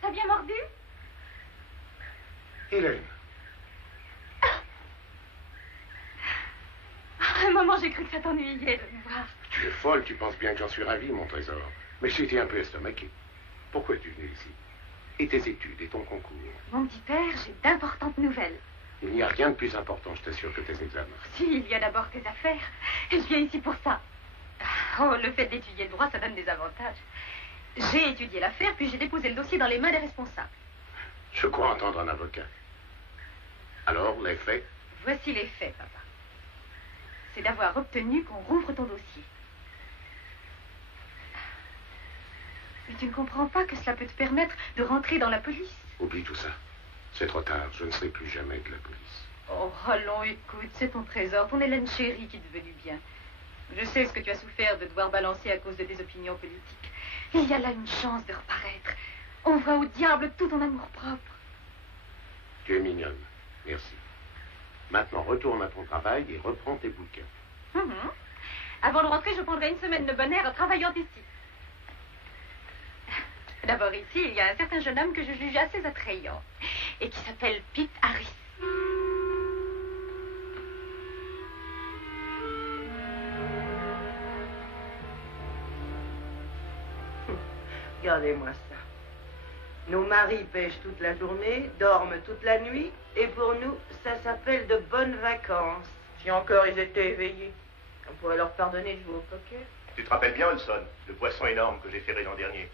T'as bien mordu? Hélène. À un moment, j'ai cru que ça t'ennuyait de me voir. Tu es folle, tu penses bien que j'en suis ravi, mon trésor. Mais j'étais un peu estomaqué. Pourquoi es-tu venu ici? Et tes études et ton concours? Mon petit père, j'ai d'importantes nouvelles. Il n'y a rien de plus important, je t'assure, que tes examens. Si, il y a d'abord tes affaires. Je viens ici pour ça. Oh, le fait d'étudier le droit, ça donne des avantages. J'ai étudié l'affaire, puis j'ai déposé le dossier dans les mains des responsables. Je crois entendre un avocat. Alors, les faits? Voici les faits, papa. C'est d'avoir obtenu qu'on rouvre ton dossier. Mais tu ne comprends pas que cela peut te permettre de rentrer dans la police. Oublie tout ça. C'est trop tard. Je ne serai plus jamais de la police. Oh, allons, écoute, c'est ton trésor, ton Hélène chérie qui te veut du bien. Je sais ce que tu as souffert de devoir balancer à cause de tes opinions politiques. Il y a là une chance de reparaître. On voit au diable tout ton amour-propre. Tu es mignonne. Merci. Maintenant, retourne à ton travail et reprends tes bouquins. Avant de rentrer, je prendrai une semaine de bon air en travaillant ici. D'abord, ici, il y a un certain jeune homme que je juge assez attrayant et qui s'appelle Pete Harris. Regardez-moi ça. Nos maris pêchent toute la journée, dorment toute la nuit, et pour nous, ça s'appelle de bonnes vacances. Si encore ils étaient éveillés, on pourrait leur pardonner de jouer au poker. Tu te rappelles bien, Olson, le poisson énorme que j'ai ferré l'an dernier?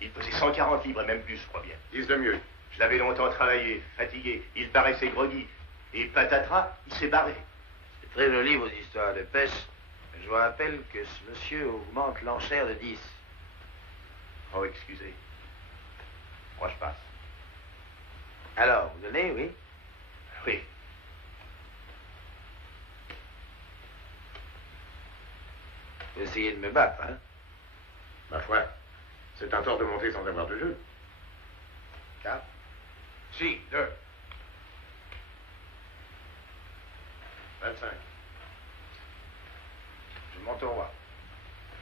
Il pesait 140 livres et même plus, je crois bien. Dis de mieux. Je l'avais longtemps travaillé, fatigué. Il paraissait groggy. Et patatras, il s'est barré. C'est très joli, vos histoires de pêche. Je vous rappelle que ce monsieur augmente l'enchère de 10. Oh, excusez. Moi, je passe. Alors, vous donnez, oui? Oui. Vous essayez de me battre, hein? Ma foi, c'est un tort de monter sans avoir de jeu. 4. Si, 2. 25. Je monte au roi.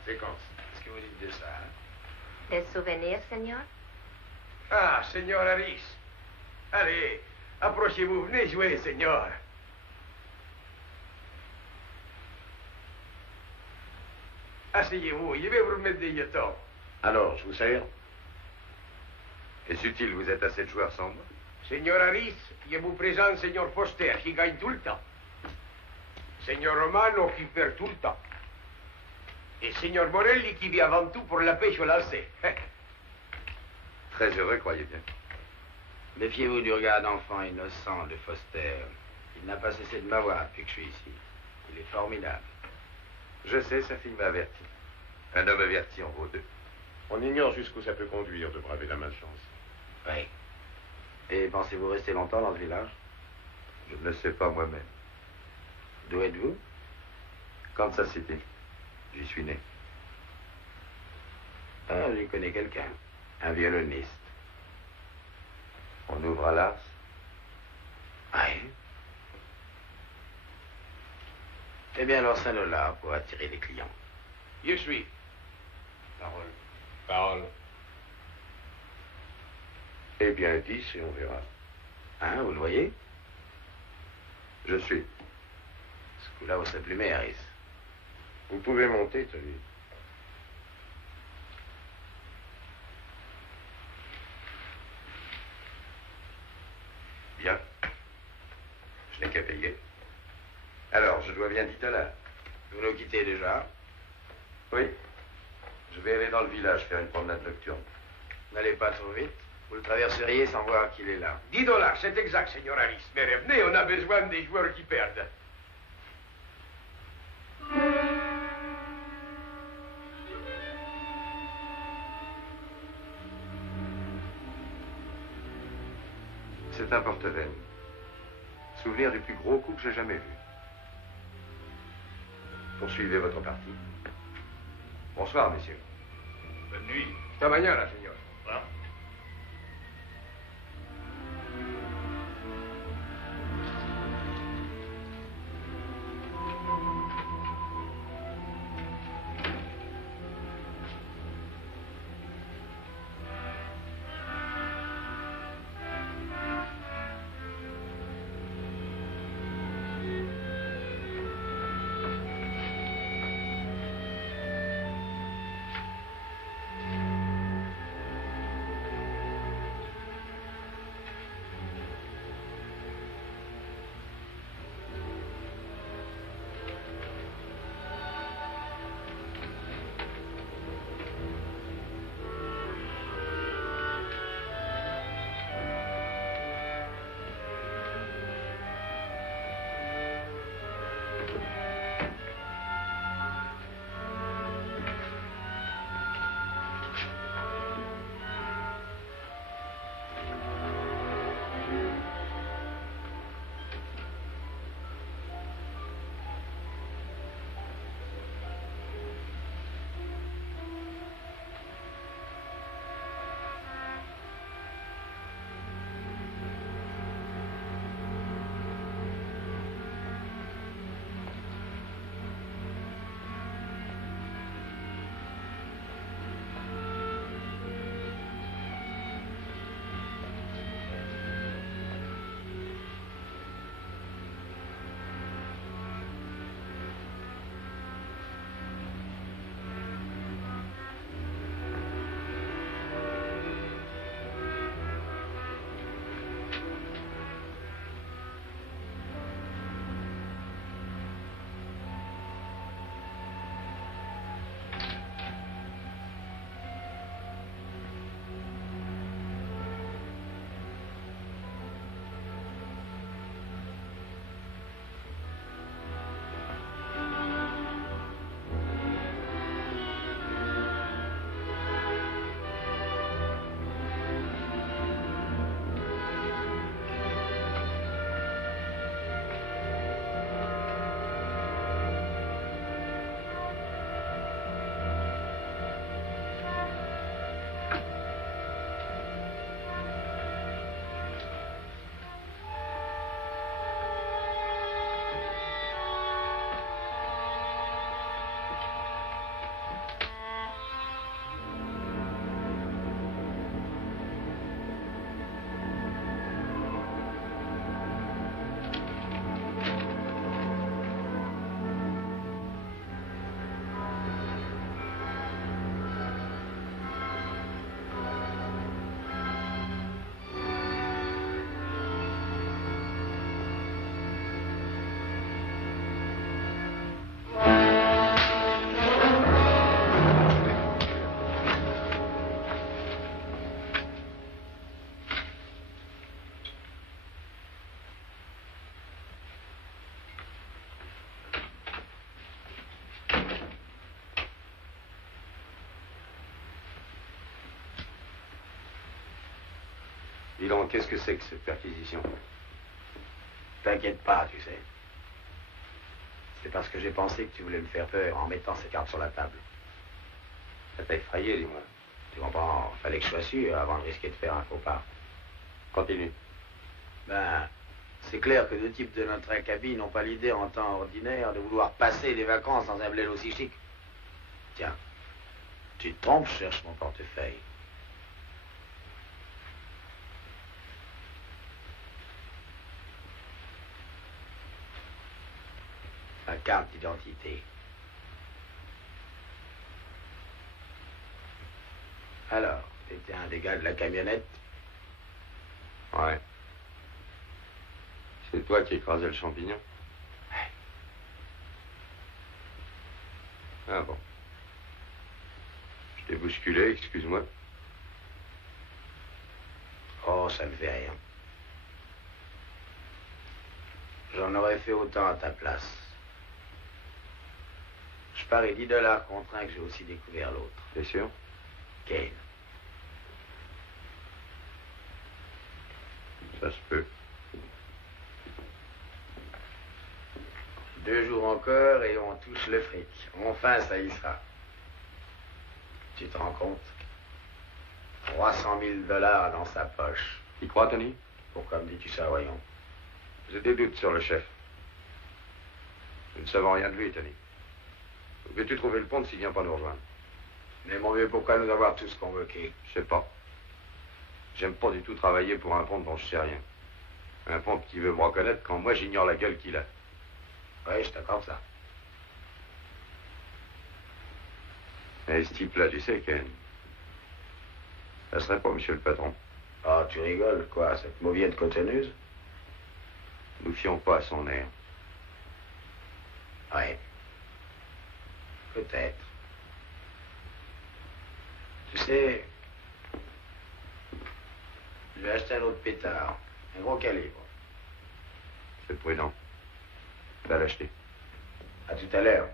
Séquence. Qu'est-ce que vous dites de ça, hein? Des souvenirs, Seigneur? Ah, Seigneur Harris. Allez, approchez-vous, venez jouer, Seigneur. Asseyez-vous, je vais vous remettre des jetons. Alors, je vous sers? Est-ce utile, vous êtes à 7 joueurs sans moi? Seigneur Harris, je vous présente Seigneur Foster, qui gagne tout le temps. Seigneur Romano, qui perd tout le temps. Et Seigneur Morelli, qui vit avant tout pour la pêche au lacet. Très heureux, croyez bien. Méfiez-vous du regard d'enfant innocent de Foster. Il n'a pas cessé de m'avoir depuis que je suis ici. Il est formidable. Je sais, sa fille m'a averti. Un homme averti en vaut 2. On ignore jusqu'où ça peut conduire de braver la malchance. Oui. Et pensez-vous rester longtemps dans ce village? Je ne le sais pas moi-même. D'où êtes-vous? Kansas City. J'y suis né. Ah, j'y connais quelqu'un. Un violoniste. On ouvre à l'Ars? Oui. Eh bien, alors $5 pour attirer les clients. Je suis. Parole. Parole. Eh bien, 10 et on verra. Hein, vous le voyez? Je suis. Ce coup-là, vous serez plumé, Harris. Vous pouvez monter, Tony. Bien. Je n'ai qu'à payer. Alors, je dois bien $10. Vous nous quittez déjà? Oui. Je vais aller dans le village faire une promenade nocturne. N'allez pas trop vite. Vous le traverseriez sans voir qu'il est là. $10, c'est exact, Seigneur Harris. Mais revenez, on a besoin des joueurs qui perdent. C'est un porte-veine. Souvenir du plus gros coup que j'ai jamais vu. Poursuivez votre partie. Bonsoir, messieurs. Bonne nuit. Hasta mañana, señor. Voilà. Dis donc, qu'est-ce que c'est que cette perquisition? T'inquiète pas, tu sais. C'est parce que j'ai pensé que tu voulais me faire peur en mettant ces cartes sur la table. Ça t'a effrayé, dis-moi. Tu comprends? Fallait que je sois sûr avant de risquer de faire un faux pas. Continue. Ben, c'est clair que deux types de notre cabine n'ont pas l'idée en temps ordinaire de vouloir passer des vacances dans un bled aussi chic. Tiens, tu te trompes, je cherche mon portefeuille. Ma carte d'identité. Alors, t'étais un des gars de la camionnette? Ouais. C'est toi qui écrasais le champignon? Ah bon. Je t'ai bousculé, excuse-moi. Oh, ça ne fait rien. J'en aurais fait autant à ta place. Je parie $10 contre un que j'ai aussi découvert l'autre. T'es sûr? Kane. Ça se peut. 2 jours encore et on touche le fric. Enfin, ça y sera. Tu te rends compte? 300 000 $ dans sa poche. Tu crois, Tony? Pourquoi me dis-tu ça, voyons? J'ai des doutes sur le chef. Nous ne savons rien de lui, Tony. Où veux-tu trouver le pont s'il vient pas nous rejoindre? Mais mon vieux, pourquoi nous avoir tous convoqués? Je sais pas. J'aime pas du tout travailler pour un pont dont je sais rien. Un pont qui veut me reconnaître quand moi j'ignore la gueule qu'il a. Oui, je t'accorde ça. Et ce type-là, tu sais, Ken, ça serait pas monsieur le patron. Ah, tu rigoles, quoi, cette mauviette cotonneuse? Nous fions pas à son air. Ouais. Peut-être. Tu sais, je vais acheter un autre pétard. Un gros calibre. C'est prudent. Va l'acheter. À tout à l'heure.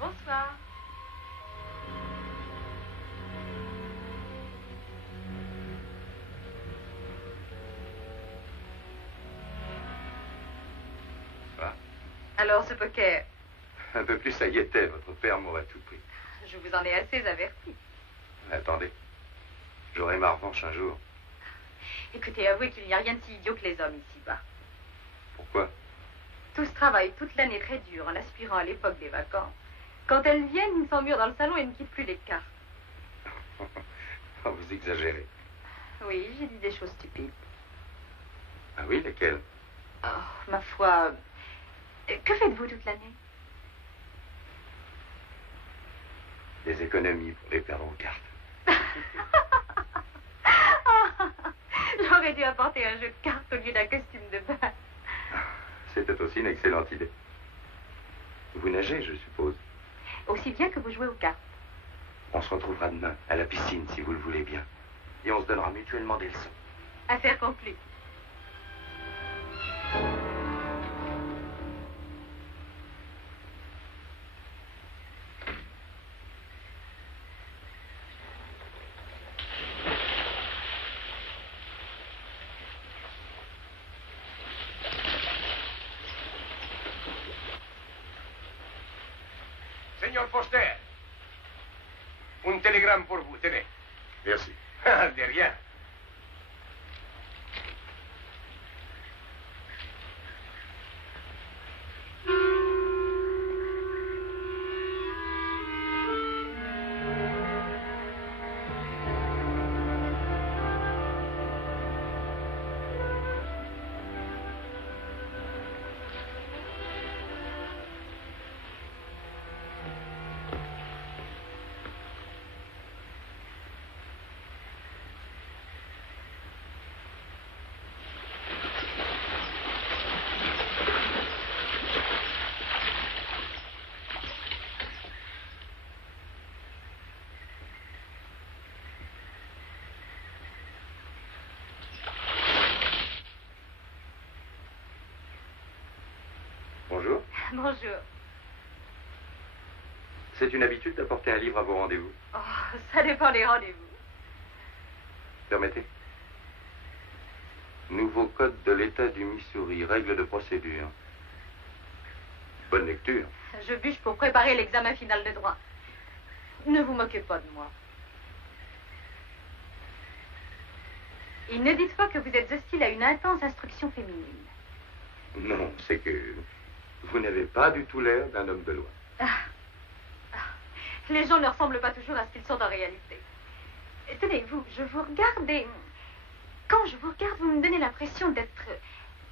Bonsoir. Ah. Alors, ce poker, Un peu plus, ça y était. Votre père m'aurait tout pris. je vous en ai assez averti. Attendez. J'aurai ma revanche un jour. Écoutez, avouez qu'il n'y a rien de si idiot que les hommes ici-bas. Pourquoi? Tous travaillent toute l'année très dur en aspirant à l'époque des vacances. Quand elles viennent, ils s'emmurent dans le salon et ne quittent plus les cartes. Oh, vous exagérez. Oui, j'ai dit des choses stupides. Ah oui, lesquelles? Oh, ma foi. Que faites-vous toute l'année? Des économies pour les perdre en cartes. J'aurais dû apporter un jeu de cartes au lieu d'un costume de bain. C'était aussi une excellente idée. Vous nagez, je suppose. Aussi bien que vous jouez aux cartes. On se retrouvera demain à la piscine, si vous le voulez bien. Et on se donnera mutuellement des leçons. Affaire conclue. Señor Foster, un télégramme pour vous, tenez. Merci. De rien. Bonjour. C'est une habitude d'apporter un livre à vos rendez-vous. Oh, ça dépend des rendez-vous. Permettez. Nouveau code de l'État du Missouri, règles de procédure. Bonne lecture. Je bûche pour préparer l'examen final de droit. Ne vous moquez pas de moi. Et ne dites pas que vous êtes hostile à une intense instruction féminine. Non, c'est que vous n'avez pas du tout l'air d'un homme de loi. Les gens ne ressemblent pas toujours à ce qu'ils sont en réalité. Tenez, je vous regarde et... Quand je vous regarde, vous me donnez l'impression d'être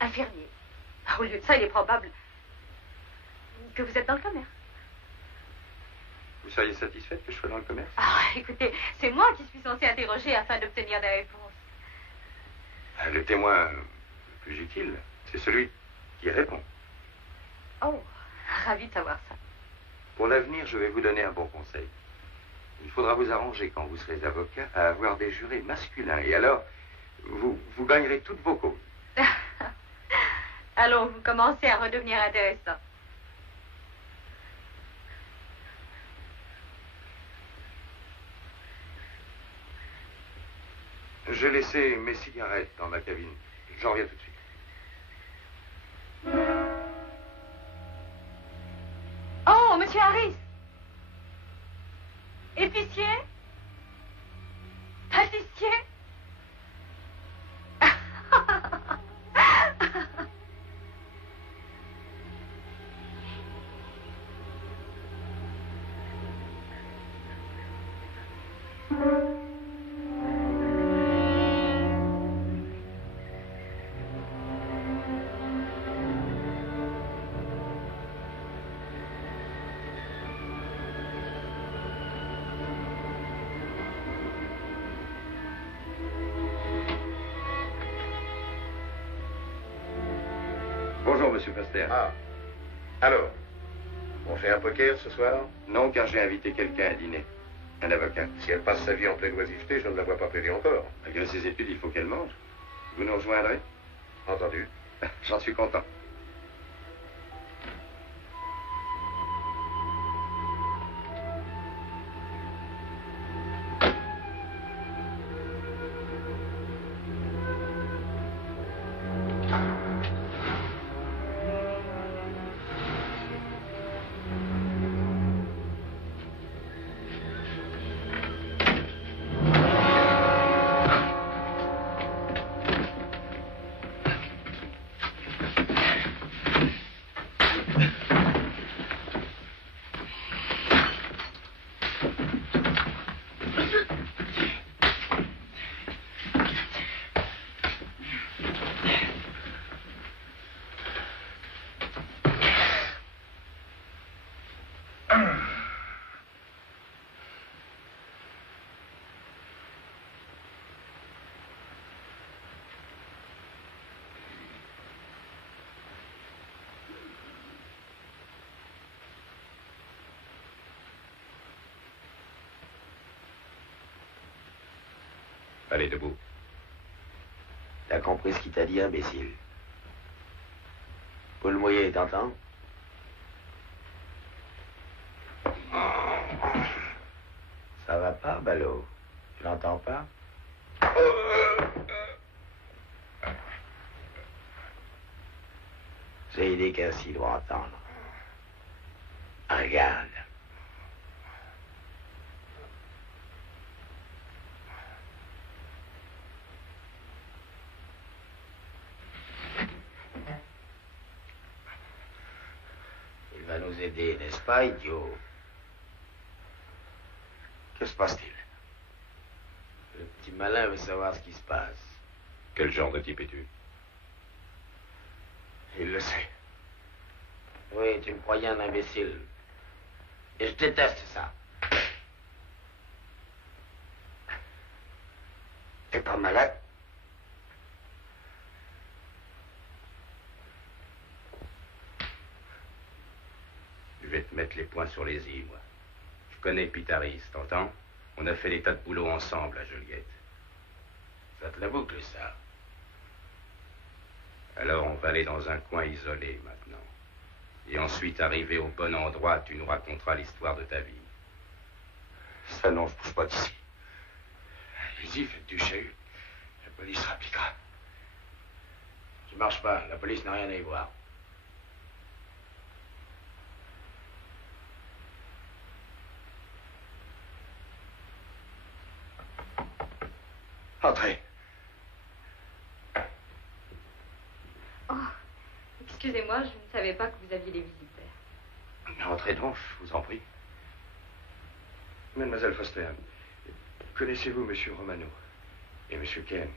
infirmier. Au lieu de ça, il est probable que vous êtes dans le commerce. Vous seriez satisfaite que je sois dans le commerce? Ah, écoutez, c'est moi qui suis censée interroger afin d'obtenir des réponses. Le témoin le plus utile, c'est celui qui répond. Oh, ravi de savoir ça. Pour l'avenir, je vais vous donner un bon conseil. Il faudra vous arranger, quand vous serez avocat, à avoir des jurés masculins. Et alors, vous gagnerez toutes vos causes. Allons, vous commencez à redevenir intéressant. J'ai laissé mes cigarettes dans ma cabine. J'en reviens tout de suite. Oh, monsieur Harris. Épicier? Pâtissier? Bonjour, monsieur Foster. Ah. Alors, on fait un poker ce soir? Non, car j'ai invité quelqu'un à dîner. Un avocat. Si elle passe sa vie en pleine oisiveté, je ne la vois pas plaider encore. Malgré ses études, il faut qu'elle mange. Vous nous rejoindrez? Entendu. J'en suis content. Allez, debout. T'as compris ce qu'il t'a dit, imbécile? Paul Moyer, t'entends? Ça va pas, ballot? Tu l'entends pas? J'ai idée qu'ainsi doit entendre. Regarde. Il va nous aider, n'est-ce pas, idiot? Que se passe-t-il? Le petit malin veut savoir ce qui se passe. Quel genre de type es-tu? Il le sait. Oui, tu me croyais un imbécile. Et je déteste ça. T'es pas malade? Je vais te mettre les points sur les i, moi. Je connais Pitaris, t'entends? On a fait des tas de boulot ensemble à Joliette. Ça te la boucle, ça. Alors on va aller dans un coin isolé, maintenant. Et ensuite, arrivé au bon endroit, tu nous raconteras l'histoire de ta vie. Ça non, je bouge pas d'ici. Allez-y, faites du chahut. La police rappliquera. Je marche pas, la police n'a rien à y voir. Entrez. Oh, excusez-moi, je ne savais pas que vous aviez des visiteurs. Entrez donc, je vous en prie. Mademoiselle Foster, connaissez-vous Monsieur Romano et Monsieur Ken?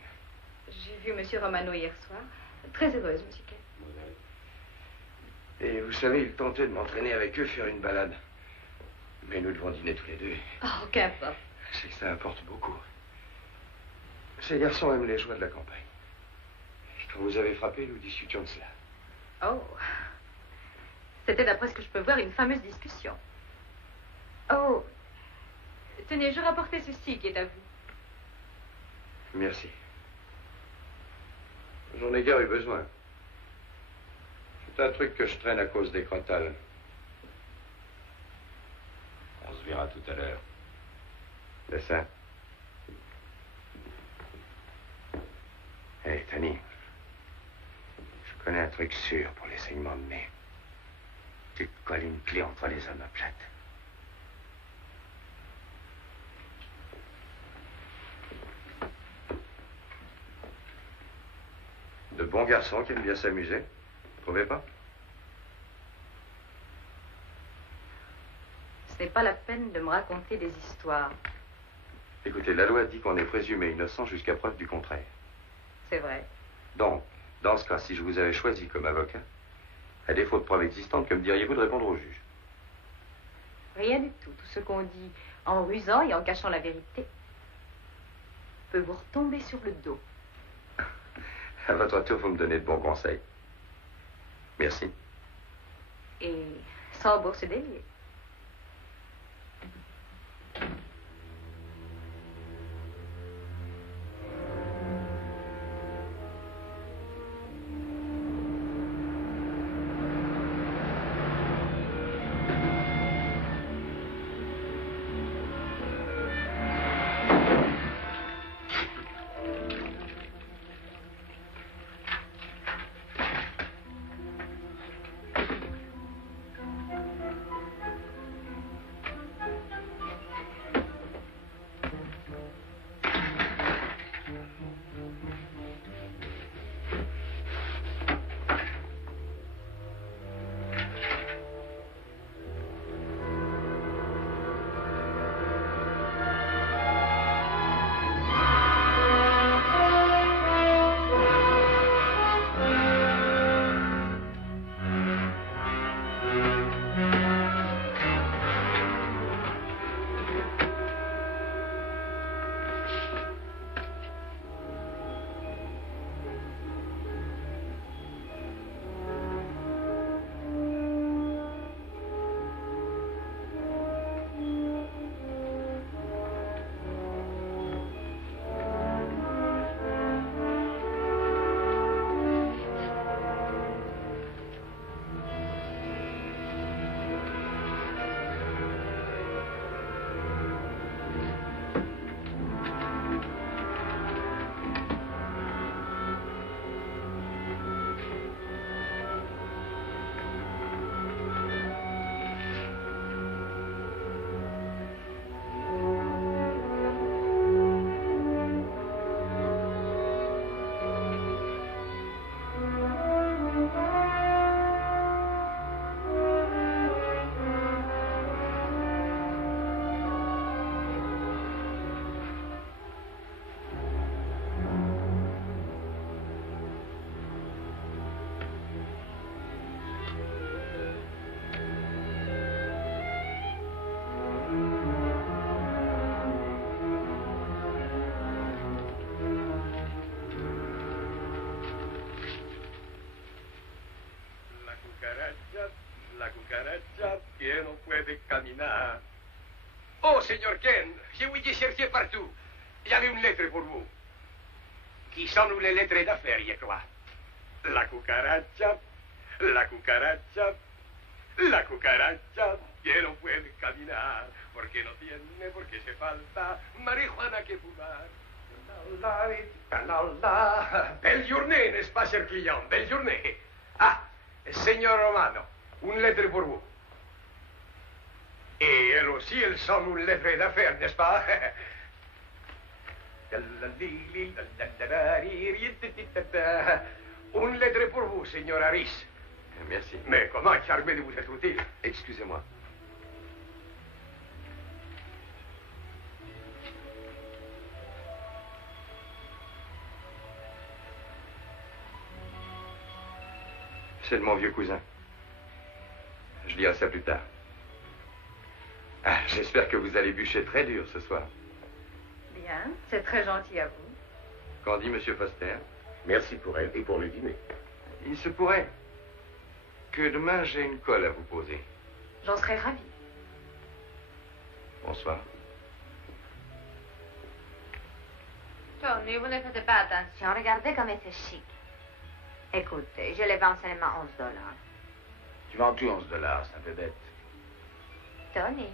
J'ai vu Monsieur Romano hier soir. Très heureuse, Monsieur Ken. Et vous savez, il tentait de m'entraîner avec eux faire une balade. Mais nous devons dîner tous les deux. Oh, qu'importe. C'est que ça importe beaucoup. Ces garçons aiment les joies de la campagne. Et quand vous avez frappé, nous discutions de cela. Oh. C'était, d'après ce que je peux voir, une fameuse discussion. Oh. Tenez, je rapportais ceci qui est à vous. Merci. J'en ai guère eu besoin. C'est un truc que je traîne à cause des crotales. On se verra tout à l'heure. C'est ça. Hé, Tony. Je connais un truc sûr pour les saignements de nez. Tu te colles une clé entre les omoplates. De bons garçons qui aiment bien s'amuser. Vous trouvez pas? Ce n'est pas la peine de me raconter des histoires. Écoutez, la loi dit qu'on est présumé innocent jusqu'à preuve du contraire. C'est vrai. Donc, dans ce cas, si je vous avais choisi comme avocat, à défaut de preuves existantes, que me diriez-vous de répondre au juge? Rien du tout. Tout ce qu'on dit en rusant et en cachant la vérité peut vous retomber sur le dos. À votre tour, vous me donnez de bons conseils. Merci. Et sans bourse déliée. La cucaracha que no puede caminar. Oh, señor Ken, je vous ai cherché partout. J'avais une lettre pour vous. Qui sont nous les lettres d'affaires, je crois. La cucaracha La cucaracha que no puede caminar, porque no tiene, porque se falta marihuana que fumar. Belle journée, n'est-ce pas, cher client? Belle journée. Ah, señor Romano, une lettre pour vous. Et elle aussi, elle semble une lettre d'affaires, n'est-ce pas? Une lettre pour vous, señor Harris. Merci. Mais comment charmé de vous être utile. Excusez-moi. C'est de mon vieux cousin. Je lirai ça plus tard. Ah, j'espère que vous allez bûcher très dur ce soir. Bien, c'est très gentil à vous. Qu'en dit Monsieur Foster? Merci pour elle et pour le dîner. Il se pourrait que demain j'ai une colle à vous poser. J'en serais ravie. Bonsoir. Tony, vous ne faites pas attention. Regardez comme c'est chic. Écoutez, je les vends seulement 11 $. Tu vends tout 11 $, c'est un peu bête. Tony,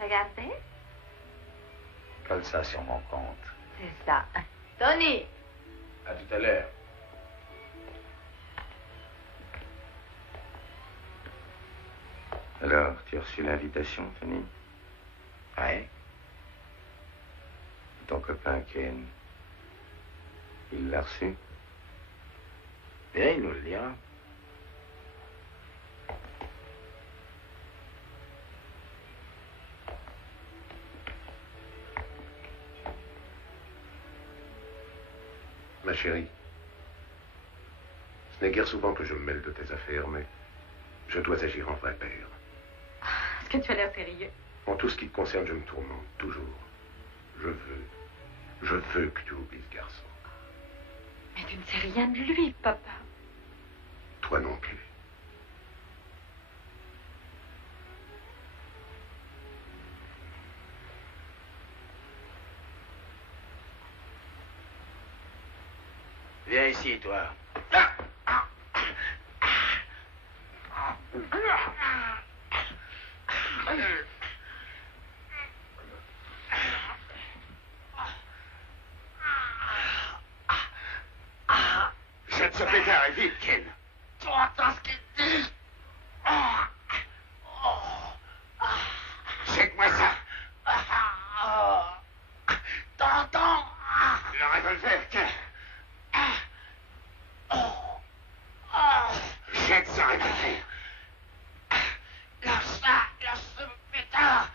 regardez. Colle ça sur mon compte. C'est ça. Tony! À tout à l'heure. Alors, tu as reçu l'invitation, Tony? Ouais. Ton copain Ken, il l'a reçu? Bien, il nous le dira. Ma chérie, ce n'est guère souvent que je me mêle de tes affaires, mais je dois agir en vrai père. Est-ce que tu as l'air sérieux? En tout ce qui te concerne, je me tourmente, toujours. Je veux que tu oublies ce garçon. Mais tu ne sais rien de lui, papa. Toi non plus. Viens ici, toi. Jette ce pétard et vite, Ken. Tu entends ce qu'il dit? Jette-moi ça. T'entends? Le revolver, tiens. Jette ce revolver. Lâche ce pétard.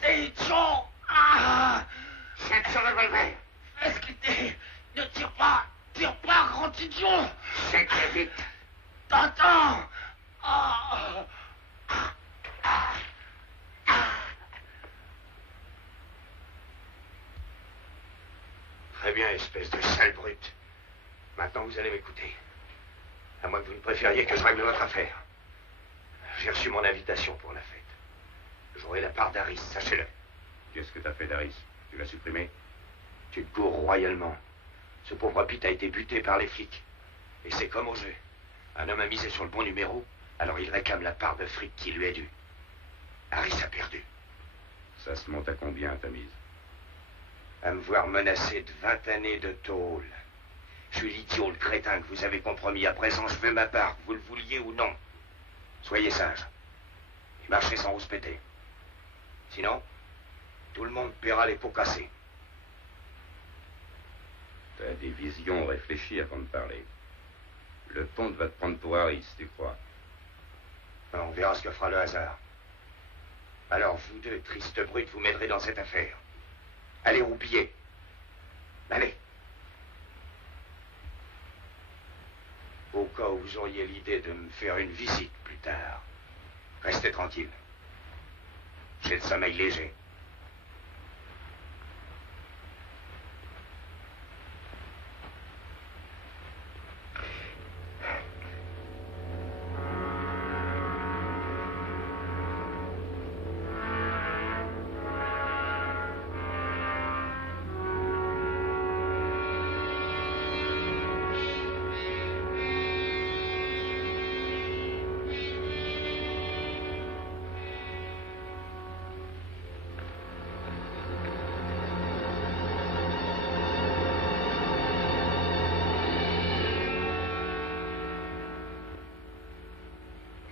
T'es idiot. Jette ce revolver. Fais ce qu'il dit. Ne tire pas, grand idiot. Jette-le vite. T'entends? Très bien, espèce de sale brute. Maintenant, vous allez m'écouter. À moins que vous ne préfériez que je règle votre affaire. J'ai reçu mon invitation pour la fête. J'aurai la part d'Harris, sachez-le. Qu'est-ce que t'as fait d'Harris? Tu l'as supprimé? Tu te cours royalement. Ce pauvre Pete a été buté par les flics. Et c'est comme au jeu. Un homme a misé sur le bon numéro, alors il réclame la part de fric qui lui est due. Harris a perdu. Ça se monte à combien, ta mise? À me voir menacé de 20 années de tôle. Je suis l'idiot, le crétin que vous avez compromis. À présent, je veux ma part, que vous le vouliez ou non. Soyez sage. Et marchez sans rouspéter. Sinon, tout le monde paiera les pots cassés. T'as des visions réfléchies avant de parler. Le ponte va te prendre pour Harris, tu crois? On verra ce que fera le hasard. Alors, vous deux, tristes brutes, vous m'aiderez dans cette affaire. Allez, roupiller. Allez. Au cas où vous auriez l'idée de me faire une visite plus tard, restez tranquille. J'ai le sommeil léger.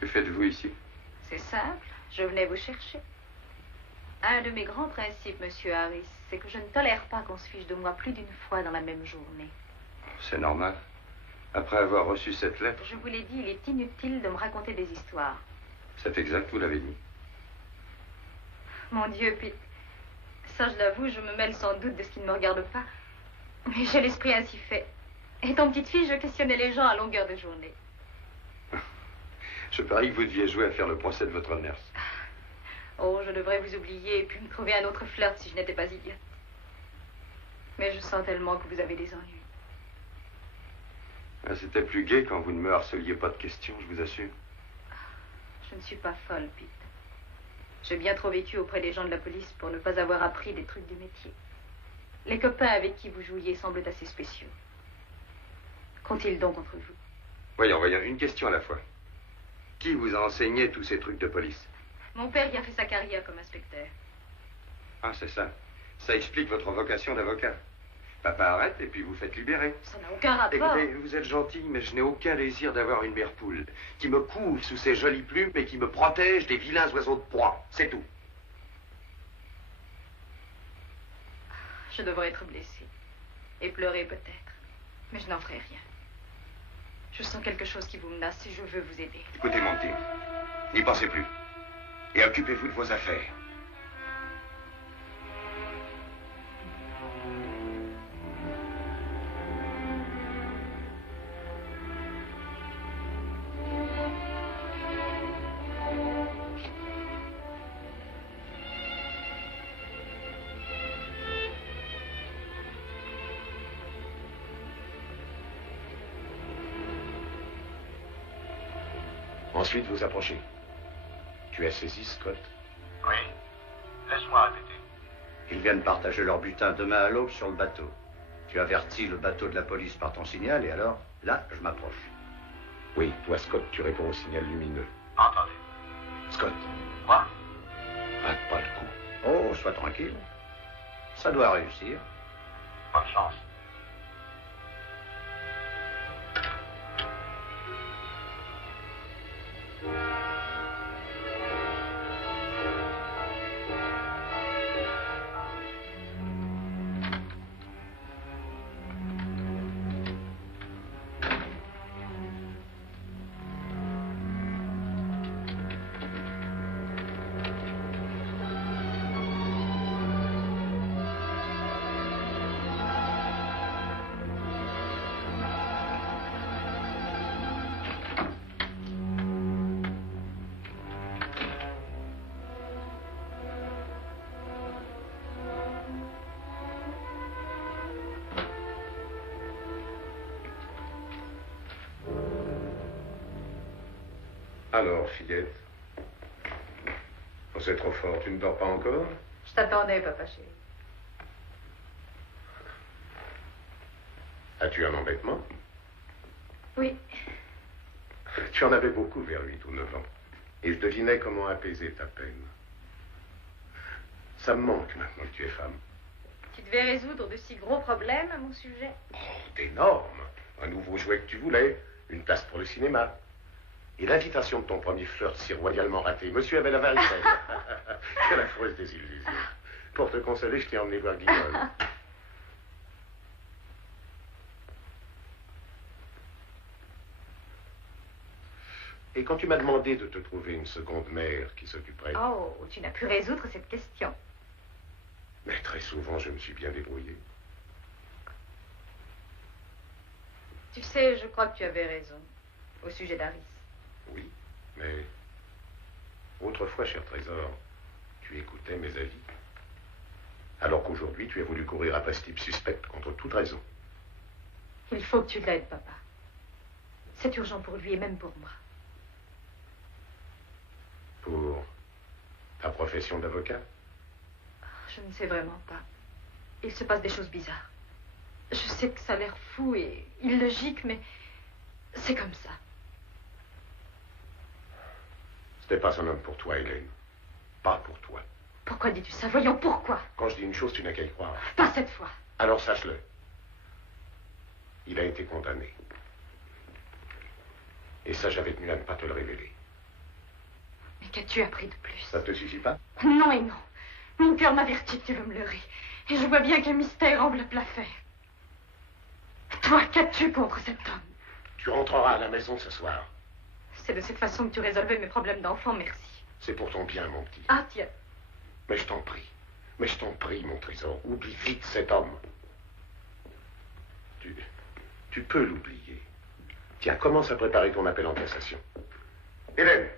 Que faites-vous ici? C'est simple, je venais vous chercher. Un de mes grands principes, monsieur Harris, c'est que je ne tolère pas qu'on se fiche de moi plus d'une fois dans la même journée. C'est normal. Après avoir reçu cette lettre, Je vous l'ai dit, il est inutile de me raconter des histoires. c'est exact, vous l'avez dit. Mon Dieu, Pete, ça je l'avoue, je me mêle sans doute de ce qui ne me regarde pas. Mais j'ai l'esprit ainsi fait. Étant petite fille, je questionnais les gens à longueur de journée. Je parie que vous deviez jouer à faire le procès de votre nurse. Oh, je devrais vous oublier et puis me trouver un autre flirt si je n'étais pas idiote. Mais je sens tellement que vous avez des ennuis. Ah, c'était plus gai quand vous ne me harceliez pas de questions, je vous assure. Je ne suis pas folle, Pete. J'ai bien trop vécu auprès des gens de la police pour ne pas avoir appris des trucs du métier. Les copains avec qui vous jouiez semblent assez spéciaux. Qu'ont-ils donc contre vous? Voyons, une question à la fois. Qui vous a enseigné tous ces trucs de police? Mon père y a fait sa carrière comme inspecteur. Ah, c'est ça. Ça explique votre vocation d'avocat. Papa arrête et puis vous faites libérer. Ça n'a aucun rapport. Écoutez, vous êtes gentil, mais je n'ai aucun désir d'avoir une mère poule qui me couvre sous ses jolies plumes et qui me protège des vilains oiseaux de proie. C'est tout. Je devrais être blessée. Et pleurer peut-être. Mais je n'en ferai rien. Je sens quelque chose qui vous menace et je veux vous aider. Écoutez, mon petit, n'y pensez plus. Et occupez-vous de vos affaires. Ensuite, vous approchez. Tu as saisi, Scott? Oui. Laisse-moi répéter. Ils viennent partager leur butin demain à l'aube sur le bateau. Tu avertis le bateau de la police par ton signal et alors, là, je m'approche. Oui, toi, Scott, tu réponds au signal lumineux. Entendu. Scott. Quoi? Rate pas le coup. Oh, sois tranquille. Ça doit réussir. Bonne chance. Alors, fillette, c'est trop fort, tu ne dors pas encore? Je t'attendais, papa chéri. As-tu un embêtement? Oui. Tu en avais beaucoup vers 8 ou 9 ans. Et je devinais comment apaiser ta peine. Ça me manque maintenant que tu es femme. Tu devais résoudre de si gros problèmes à mon sujet. Oh, d'énorme. Un nouveau jouet que tu voulais, une place pour le cinéma. Et l'invitation de ton premier flirt si royalement raté. Monsieur avait la varicelle. Quelle affreuse désillusion. Pour te consoler, je t'ai emmené voir Guillaume. Et quand tu m'as demandé de te trouver une seconde mère qui s'occuperait... Oh, tu n'as pu résoudre cette question. Mais très souvent, je me suis bien débrouillé. Tu sais, je crois que tu avais raison au sujet d'Harris. Oui, mais autrefois, cher trésor, tu écoutais mes avis. Alors qu'aujourd'hui, tu as voulu courir après ce type suspect contre toute raison. Il faut que tu l'aides, papa. C'est urgent pour lui et même pour moi. Pour ta profession d'avocat? Je ne sais vraiment pas. Il se passe des choses bizarres. Je sais que ça a l'air fou et illogique, mais c'est comme ça. Ce n'est pas un homme pour toi, Hélène. Pas pour toi. Pourquoi dis-tu ça? Voyons, pourquoi? Quand je dis une chose, tu n'as qu'à y croire. Pas cette fois. Alors sache-le. Il a été condamné. Et ça, j'avais tenu à ne pas te le révéler. Mais qu'as-tu appris de plus? Ça te suffit pas? Non et non. Mon cœur m'avertit que tu veux me leurrer. Et je vois bien qu'un mystère enveloppe l'affaire. Toi, qu'as-tu contre cet homme? Tu rentreras à la maison ce soir. C'est de cette façon que tu résolvais mes problèmes d'enfant, merci. C'est pour ton bien, mon petit. Ah, tiens. Mais je t'en prie. Mais je t'en prie, mon trésor. Oublie vite cet homme. Tu peux l'oublier. Tiens, commence à préparer ton appel en cassation. Hélène!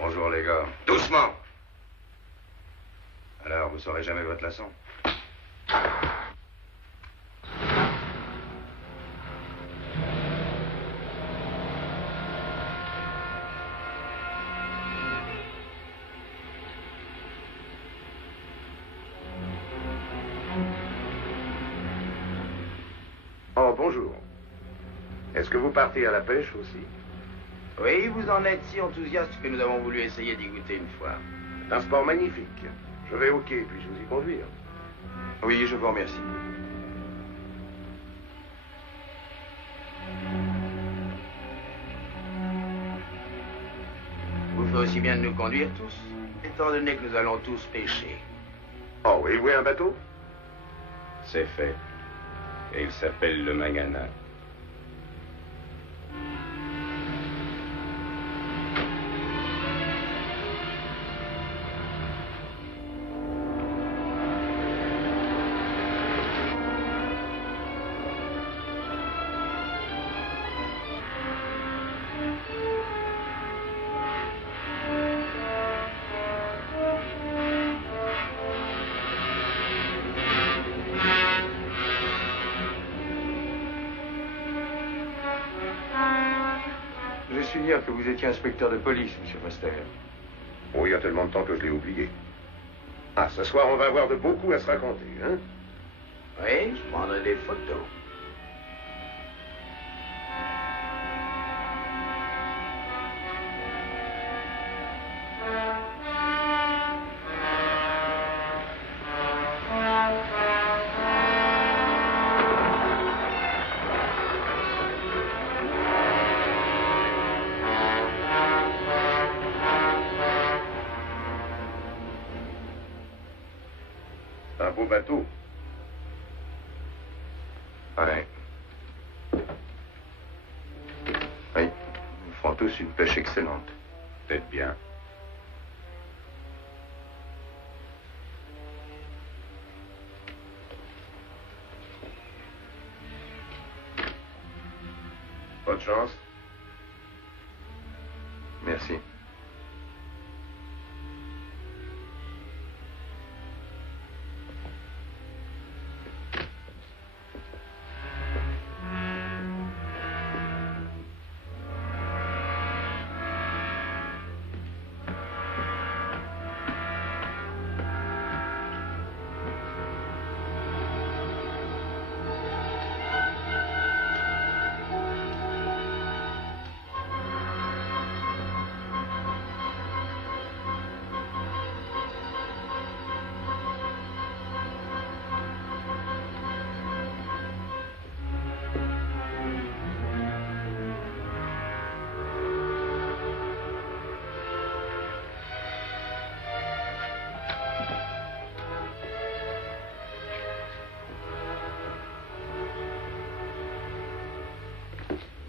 Bonjour les gars. Doucement! Alors, vous saurez jamais votre leçon? Oh, bonjour. Est-ce que vous partez à la pêche aussi? Oui, vous en êtes si enthousiaste que nous avons voulu essayer d'y goûter une fois. C'est un sport magnifique. Je vais au quai, puis-je vous y conduire? Oui, je vous remercie. Vous ferez aussi bien de nous conduire tous, étant donné que nous allons tous pêcher. Oh, et louer un bateau? C'est fait. Et il s'appelle le Magana. Je suis dire que vous étiez inspecteur de police, monsieur Foster. Oh, il y a tellement de temps que je l'ai oublié. Ah, ce soir, on va avoir de beaux coups à se raconter, hein? Oui, je prendrai des photos. Un beau bateau. Ouais. Oui, ils font tous une pêche excellente. Peut-être bien. Bonne chance. Merci.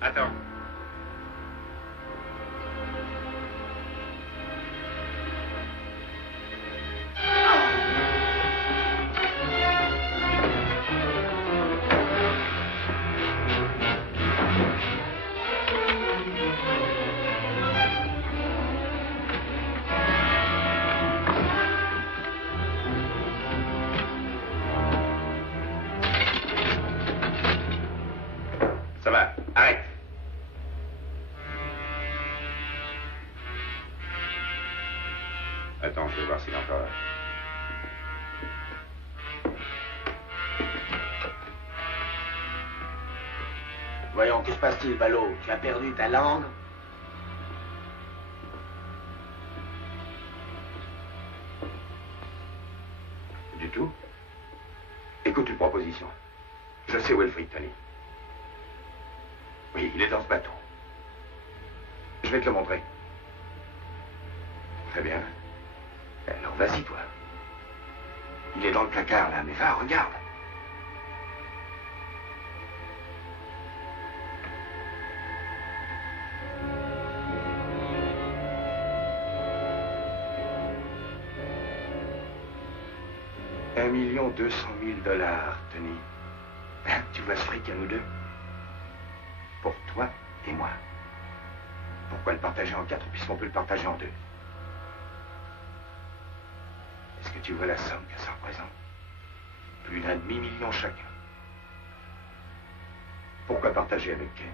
Attends. Ça va, arrête. Attends, je vais voir s'il est encore là. Voyons, que se passe-t-il, Ballot? Tu as perdu ta langue? Du tout. Écoute une proposition. Je sais où est le fric, Tony. Oui, il est dans ce bateau. Je vais te le montrer. Très bien. Alors vas-y, toi. Il est dans le placard, là, mais va, regarde. $1,200,000, Tony. Hein, tu vois ce fric à nous deux? Pour toi et moi. Pourquoi le partager en 4 puisqu'on peut le partager en 2? Est-ce que tu vois la somme que ça représente? Plus d'un demi-million chacun. Pourquoi partager avec Ken?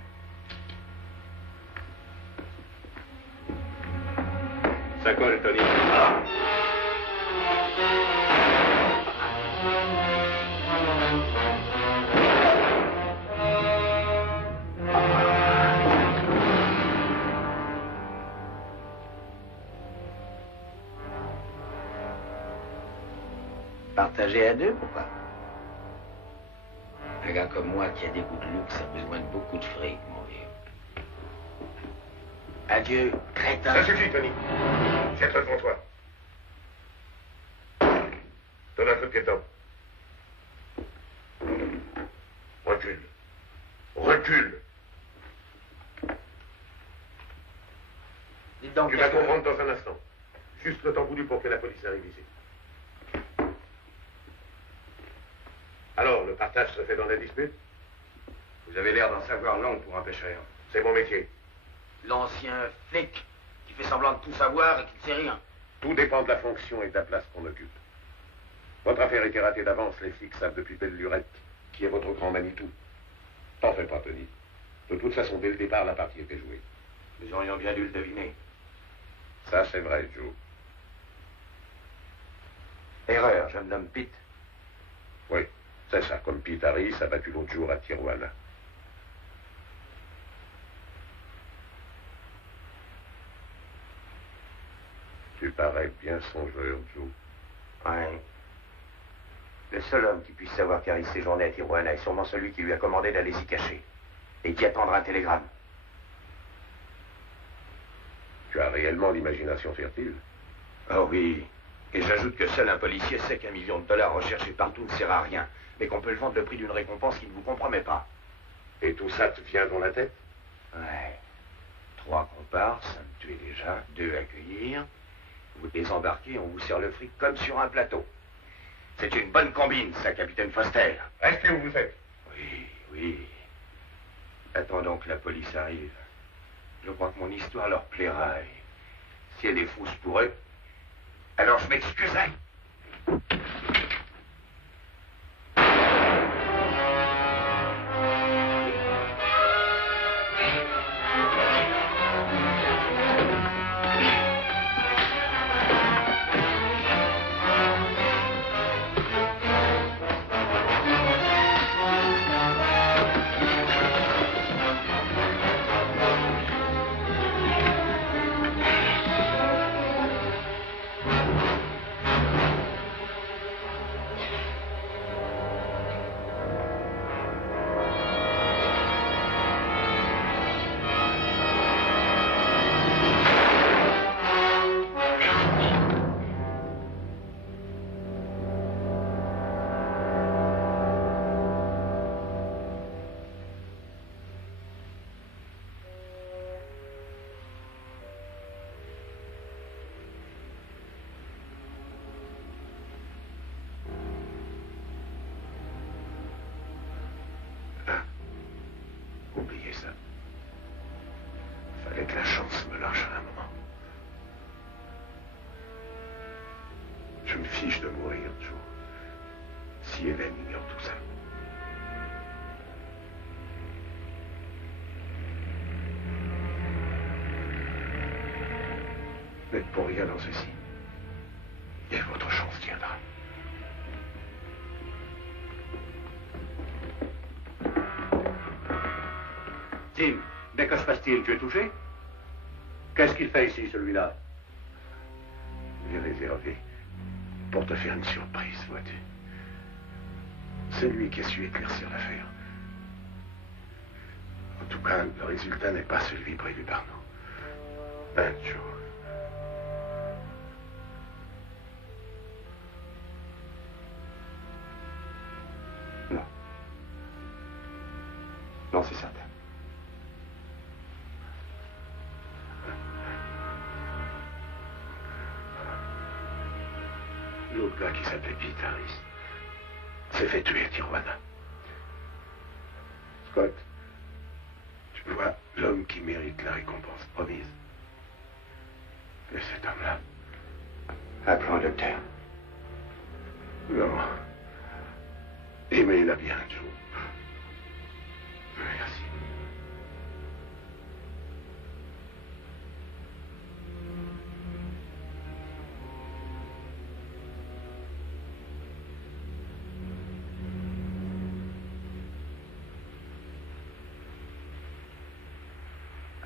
Ça colle, Tony. Partager à deux, pourquoi? Un gars comme moi qui a des goûts de luxe a besoin de beaucoup de fric, mon vieux. Adieu, crétin. Ça suffit, Tony. Jette-le devant toi. Donne un coup de pied-temps. Recule. Recule. Dites donc, tu vas comprendre dans un instant. Juste le temps voulu pour que la police arrive ici. Alors, le partage se fait dans la dispute? Vous avez l'air d'en savoir long pour un pêcheur. C'est mon métier. L'ancien flic qui fait semblant de tout savoir et qui ne sait rien. Tout dépend de la fonction et de la place qu'on occupe. Votre affaire était ratée d'avance, les flics savent depuis belle lurette qui est votre grand Manitou. T'en fais pas, Tony. De toute façon, dès le départ, la partie était jouée. Nous aurions bien dû le deviner. Ça, c'est vrai, Joe. Erreur, je me nomme Pete. Oui, c'est ça, comme Pete Harris a battu l'autre jour à Tijuana. Tu parais bien songeur, Joe. Ouais. Le seul homme qui puisse savoir qu'Harris séjournait à Tijuana est sûrement celui qui lui a commandé d'aller s'y cacher et qui attendra un télégramme. Tu as réellement l'imagination fertile. Oh oui. Et j'ajoute que seul un policier sait qu'$1 million recherché partout ne sert à rien, mais qu'on peut le vendre le prix d'une récompense qui ne vous compromet pas. Et tout ça te vient dans la tête? Ouais. 3 comparses, ça me tuait déjà, 2 à accueillir. Vous désembarquez, on vous sert le fric comme sur un plateau. C'est une bonne combine, ça, capitaine Foster. Restez où vous êtes. Oui, oui. Attendons que la police arrive. Je crois que mon histoire leur plaira. Et si elle est fausse pour eux, alors je m'excuserai. n'êtes pour rien dans ceci. Et votre chance viendra. Tim, mais que se passe-t-il? Tu es touché? Qu'est-ce qu'il fait ici, celui-là? Il est réservé pour te faire une surprise, vois-tu. C'est lui qui a su éclaircir l'affaire. En tout cas, le résultat n'est pas celui prévu par nous. Hein, Joe? Non. Non, c'est certain. L'autre gars qui s'appelait Pete Harris s'est fait tuer à Tijuana. Scott, tu vois, l'homme qui mérite la récompense promise. Et cet homme-là. Appelons le docteur. Non. Aimez-la bien, Joe. Merci.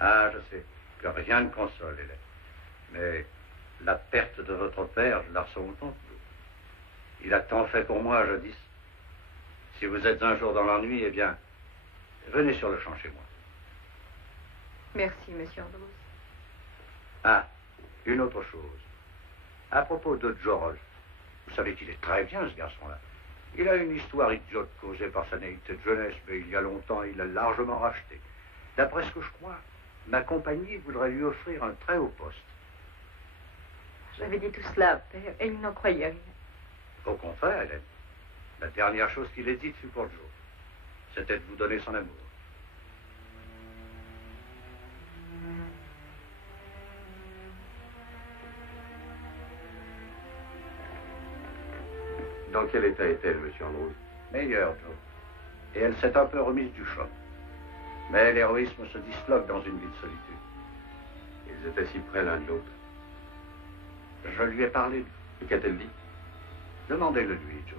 Ah, je sais que rien ne console, Hélène. Mais la perte de votre père, je la ressens autant que vous. Il a tant fait pour moi jadis. Si vous êtes un jour dans l'ennui, eh bien, venez sur le champ chez moi. Merci, monsieur Andrews. Ah, une autre chose. À propos de George, vous savez qu'il est très bien, ce garçon-là. Il a une histoire idiote causée par sa naïveté de jeunesse, mais il y a longtemps, il l'a largement racheté. D'après ce que je crois, ma compagnie voudrait lui offrir un très haut poste. J'avais dit tout cela, père, et il n'en croyait rien. Au contraire, Hélène. La dernière chose qu'il ait dite fut pour Joe. C'était de vous donner son amour. Dans quel état est-elle, monsieur Andrews? Meilleure, Joe. Et elle s'est un peu remise du choc. Mais l'héroïsme se disloque dans une vie de solitude. Ils étaient si près l'un de l'autre. Je lui ai parlé de vous. Et qu'a-t-elle dit? Demandez-le lui, Joe.